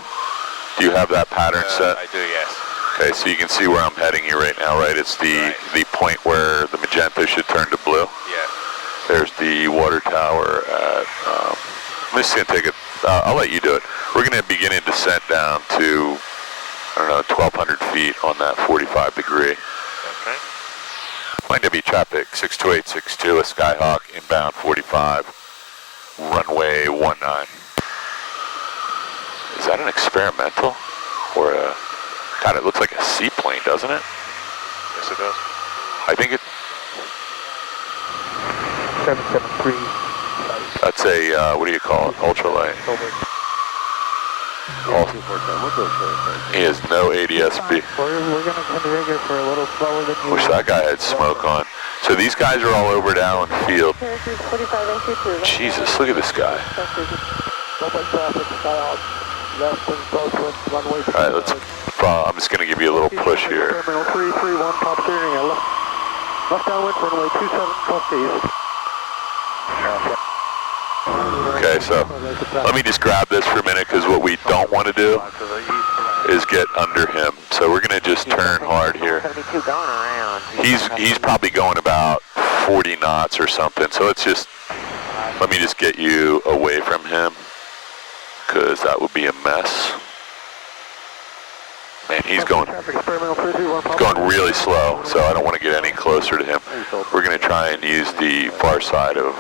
Do you have that pattern set? I do, yes. Okay, so you can see where I'm heading you right now, right? It's the point where the magenta should turn to blue. Yeah. There's the water tower at, I'm just going to take it, I'll let you do it. We're going to begin a descent down to, I don't know, 1,200 feet on that 45 degree. Okay. Flying W traffic, 62862, a Skyhawk inbound 45, runway 19. Is that an experimental or a, God, it looks like a seaplane, doesn't it? Yes, it does. I think it, 773. that's a, what do you call it, ultralight. He has no ADS-B. We're going to configure for a little slower than you. Wish that guy had smoke on. So these guys are all over Allen Field. Jesus, look at this guy. Alright, let's, I'm just going to give you a little push here. Terminal 331, top steering, left downwind, runway 27, southeast. Okay, Okay, so let me just grab this for a minute because what we don't want to do is get under him. So we're going to just turn hard here. He's probably going about 40 knots or something. So let's just, let me just get you away from him because that would be a mess. And he's going really slow, so I don't want to get any closer to him. We're going to try and use the far side of,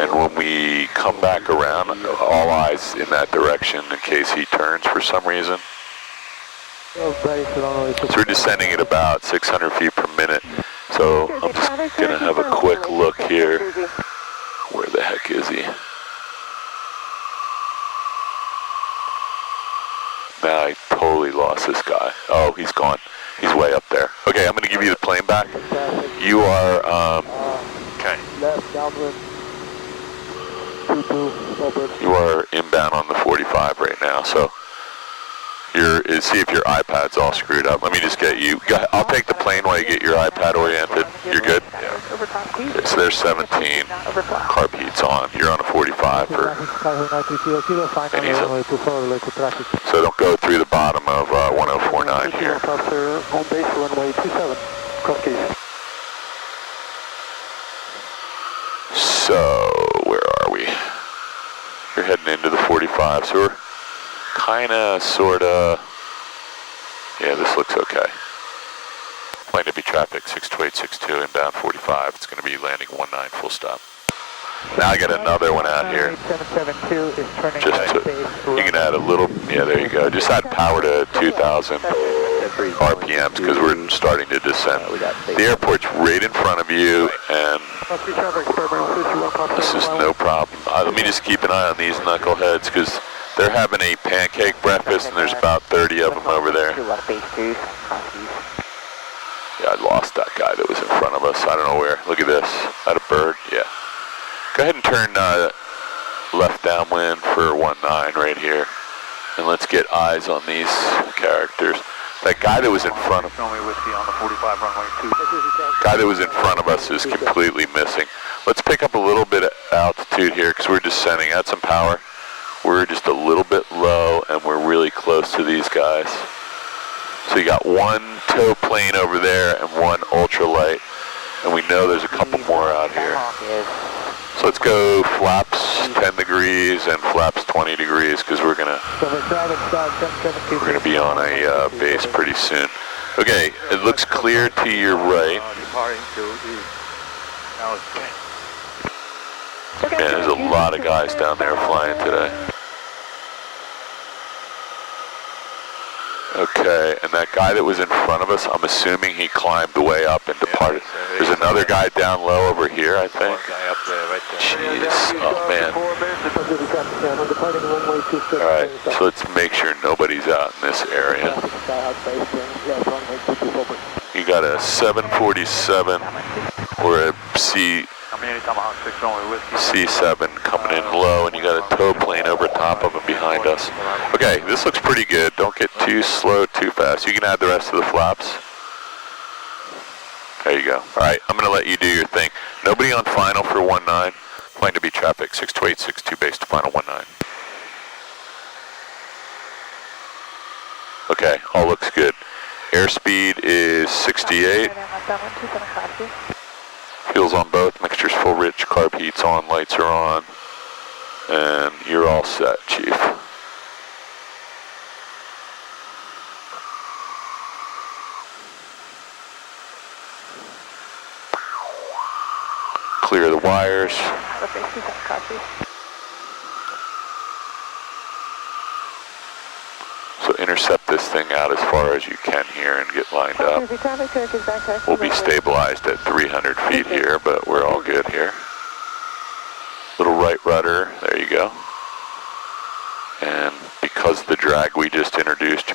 and when we come back around, all eyes in that direction in case he turns for some reason. So we're descending at about 600 feet per minute. So I'm just going to have a quick look here. Where the heck is he? Now I totally lost this guy. Oh, he's gone. He's way up there. Okay, I'm going to give you the plane back. You are, okay. You are inbound on the 45 right now, so see if your iPad's all screwed up. Let me just get you. I'll take the plane while you get your iPad oriented. You're good? Yeah. Okay, so there's 17. Carb heat's on. You're on a 45 for. And he's up. So don't go through the bottom of 1049 here. So where are we? You're heading into the 45, so we're kind of, sort of, yeah, this looks okay. Plane to be traffic, 62862, inbound 45. It's going to be landing 19, full stop. Now I got another one out here. Just to, you can add a little, yeah, there you go. Just add power to 2,000 RPMs because we're starting to descend. The airport's right in front of you, and this is no problem. Let me just keep an eye on these knuckleheads because they're having a pancake breakfast, and there's about 30 of them over there. Yeah, I lost that guy that was in front of us. I don't know where. Look at this. Is that a bird? Yeah. Go ahead and turn left downwind for 19 right here. And let's get eyes on these characters. That guy that was in front of us is completely missing. Let's pick up a little bit of altitude here because we're descending. Add some power. We're just a little bit low and we're really close to these guys. So you got one tow plane over there and one ultralight. And we know there's a couple more out here. So let's go flaps 10 degrees and flaps 20 degrees because we're gonna be on a base pretty soon. Okay, it looks clear to your right. Man, there's a lot of guys down there flying today. Okay, and that guy that was in front of us, I'm assuming he climbed way up and departed. There's another guy down low over here, I think. Jeez, oh man. Alright, so let's make sure nobody's out in this area. You got a 747 or a C7 coming in low, and you got a tow plane over top of him behind us. Okay, this looks pretty good. Don't get too slow, too fast. You can add the rest of the flaps. There you go. All right, I'm going to let you do your thing. Nobody on final for 19. Plane to be traffic, 62862 base to final 19. Okay, all looks good. Airspeed is 68. Fuel's on both, mixture's full rich, carb heat's on, lights are on, and you're all set, Chief. Clear the wires. So intercept this thing out as far as you can here and get lined up. We'll be stabilized at 300 feet here, but we're all good here. Little right rudder, there you go. And because of the drag we just introduced,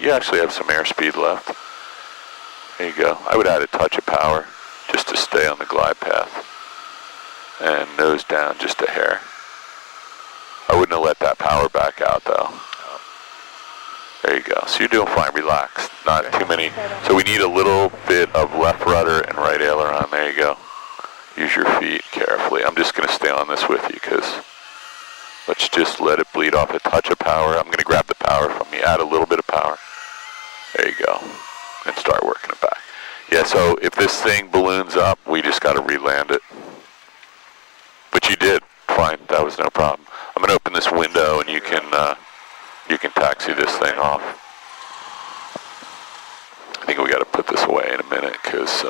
you actually have some airspeed left. There you go. I would add a touch of power just to stay on the glide path. And nose down just a hair. I wouldn't have let that power back out though. There you go. So you're doing fine. Relax. Not too many. So we need a little bit of left rudder and right aileron. There you go. Use your feet carefully. I'm just going to stay on this with you because let's just let it bleed off. A touch of power. I'm going to grab the power from you. Add a little bit of power. There you go. And start working it back. Yeah, so if this thing balloons up, we just got to re-land it. But you did. Fine. That was no problem. I'm going to open this window and you can taxi this thing off. I think we got to put this away in a minute because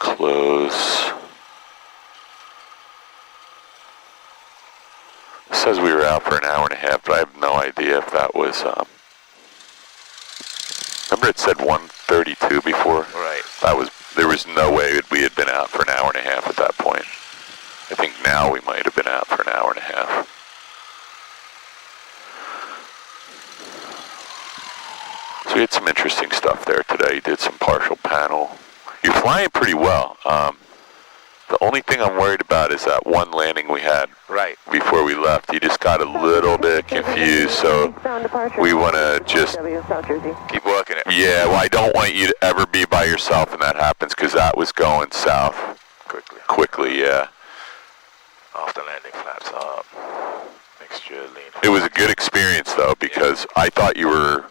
close. It says we were out for an hour and a half, but I have no idea if that was, remember it said 1:32 before? Right. There was no way we had been out for an hour and a half at that point. I think now we might have been out for an hour and a half. So we had some interesting stuff there today. You did some partial panel. You're flying pretty well. The only thing I'm worried about is that one landing we had before we left. You just got a little bit confused, so we want to just keep working it. Yeah, well, I don't want you to ever be by yourself when that happens because that was going south quickly, yeah. After landing, flaps up. Mixture, lean. It was a good experience though because I thought you were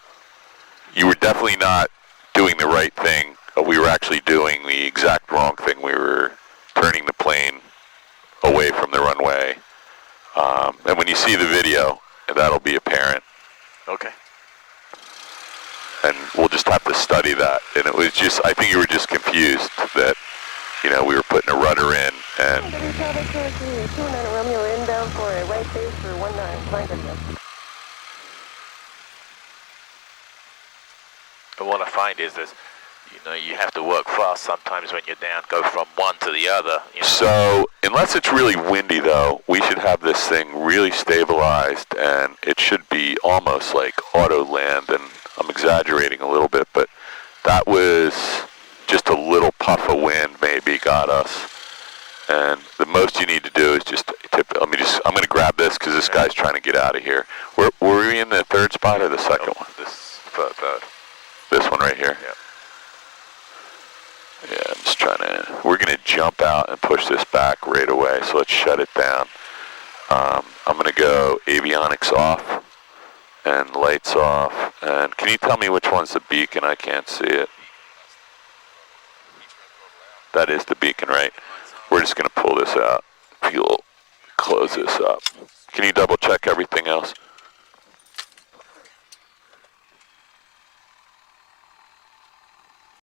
definitely not doing the right thing. We were actually doing the exact wrong thing. We were turning the plane away from the runway. And when you see the video, that'll be apparent. Okay. And we'll just have to study that. And it was just, I think you were just confused that, you know, we were putting a rudder in and... But what I find is that, you know, you have to work fast sometimes when you're down, go from one to the other. You know? So, unless it's really windy though, we should have this thing really stabilized and it should be almost like auto land, and I'm exaggerating a little bit, but that was just a little puff of wind maybe got us. And the most you need to do is just tip, I'm going to grab this because this guy's trying to get out of here. Were we in the third spot or the second one? This third. This one right here? Yeah. Yeah, I'm just trying to, we're going to jump out and push this back right away, so let's shut it down. I'm going to go avionics off and lights off. And can you tell me which one's the beacon? I can't see it. That is the beacon, right? We're just going to pull this out. Fuel, close this up. Can you double check everything else?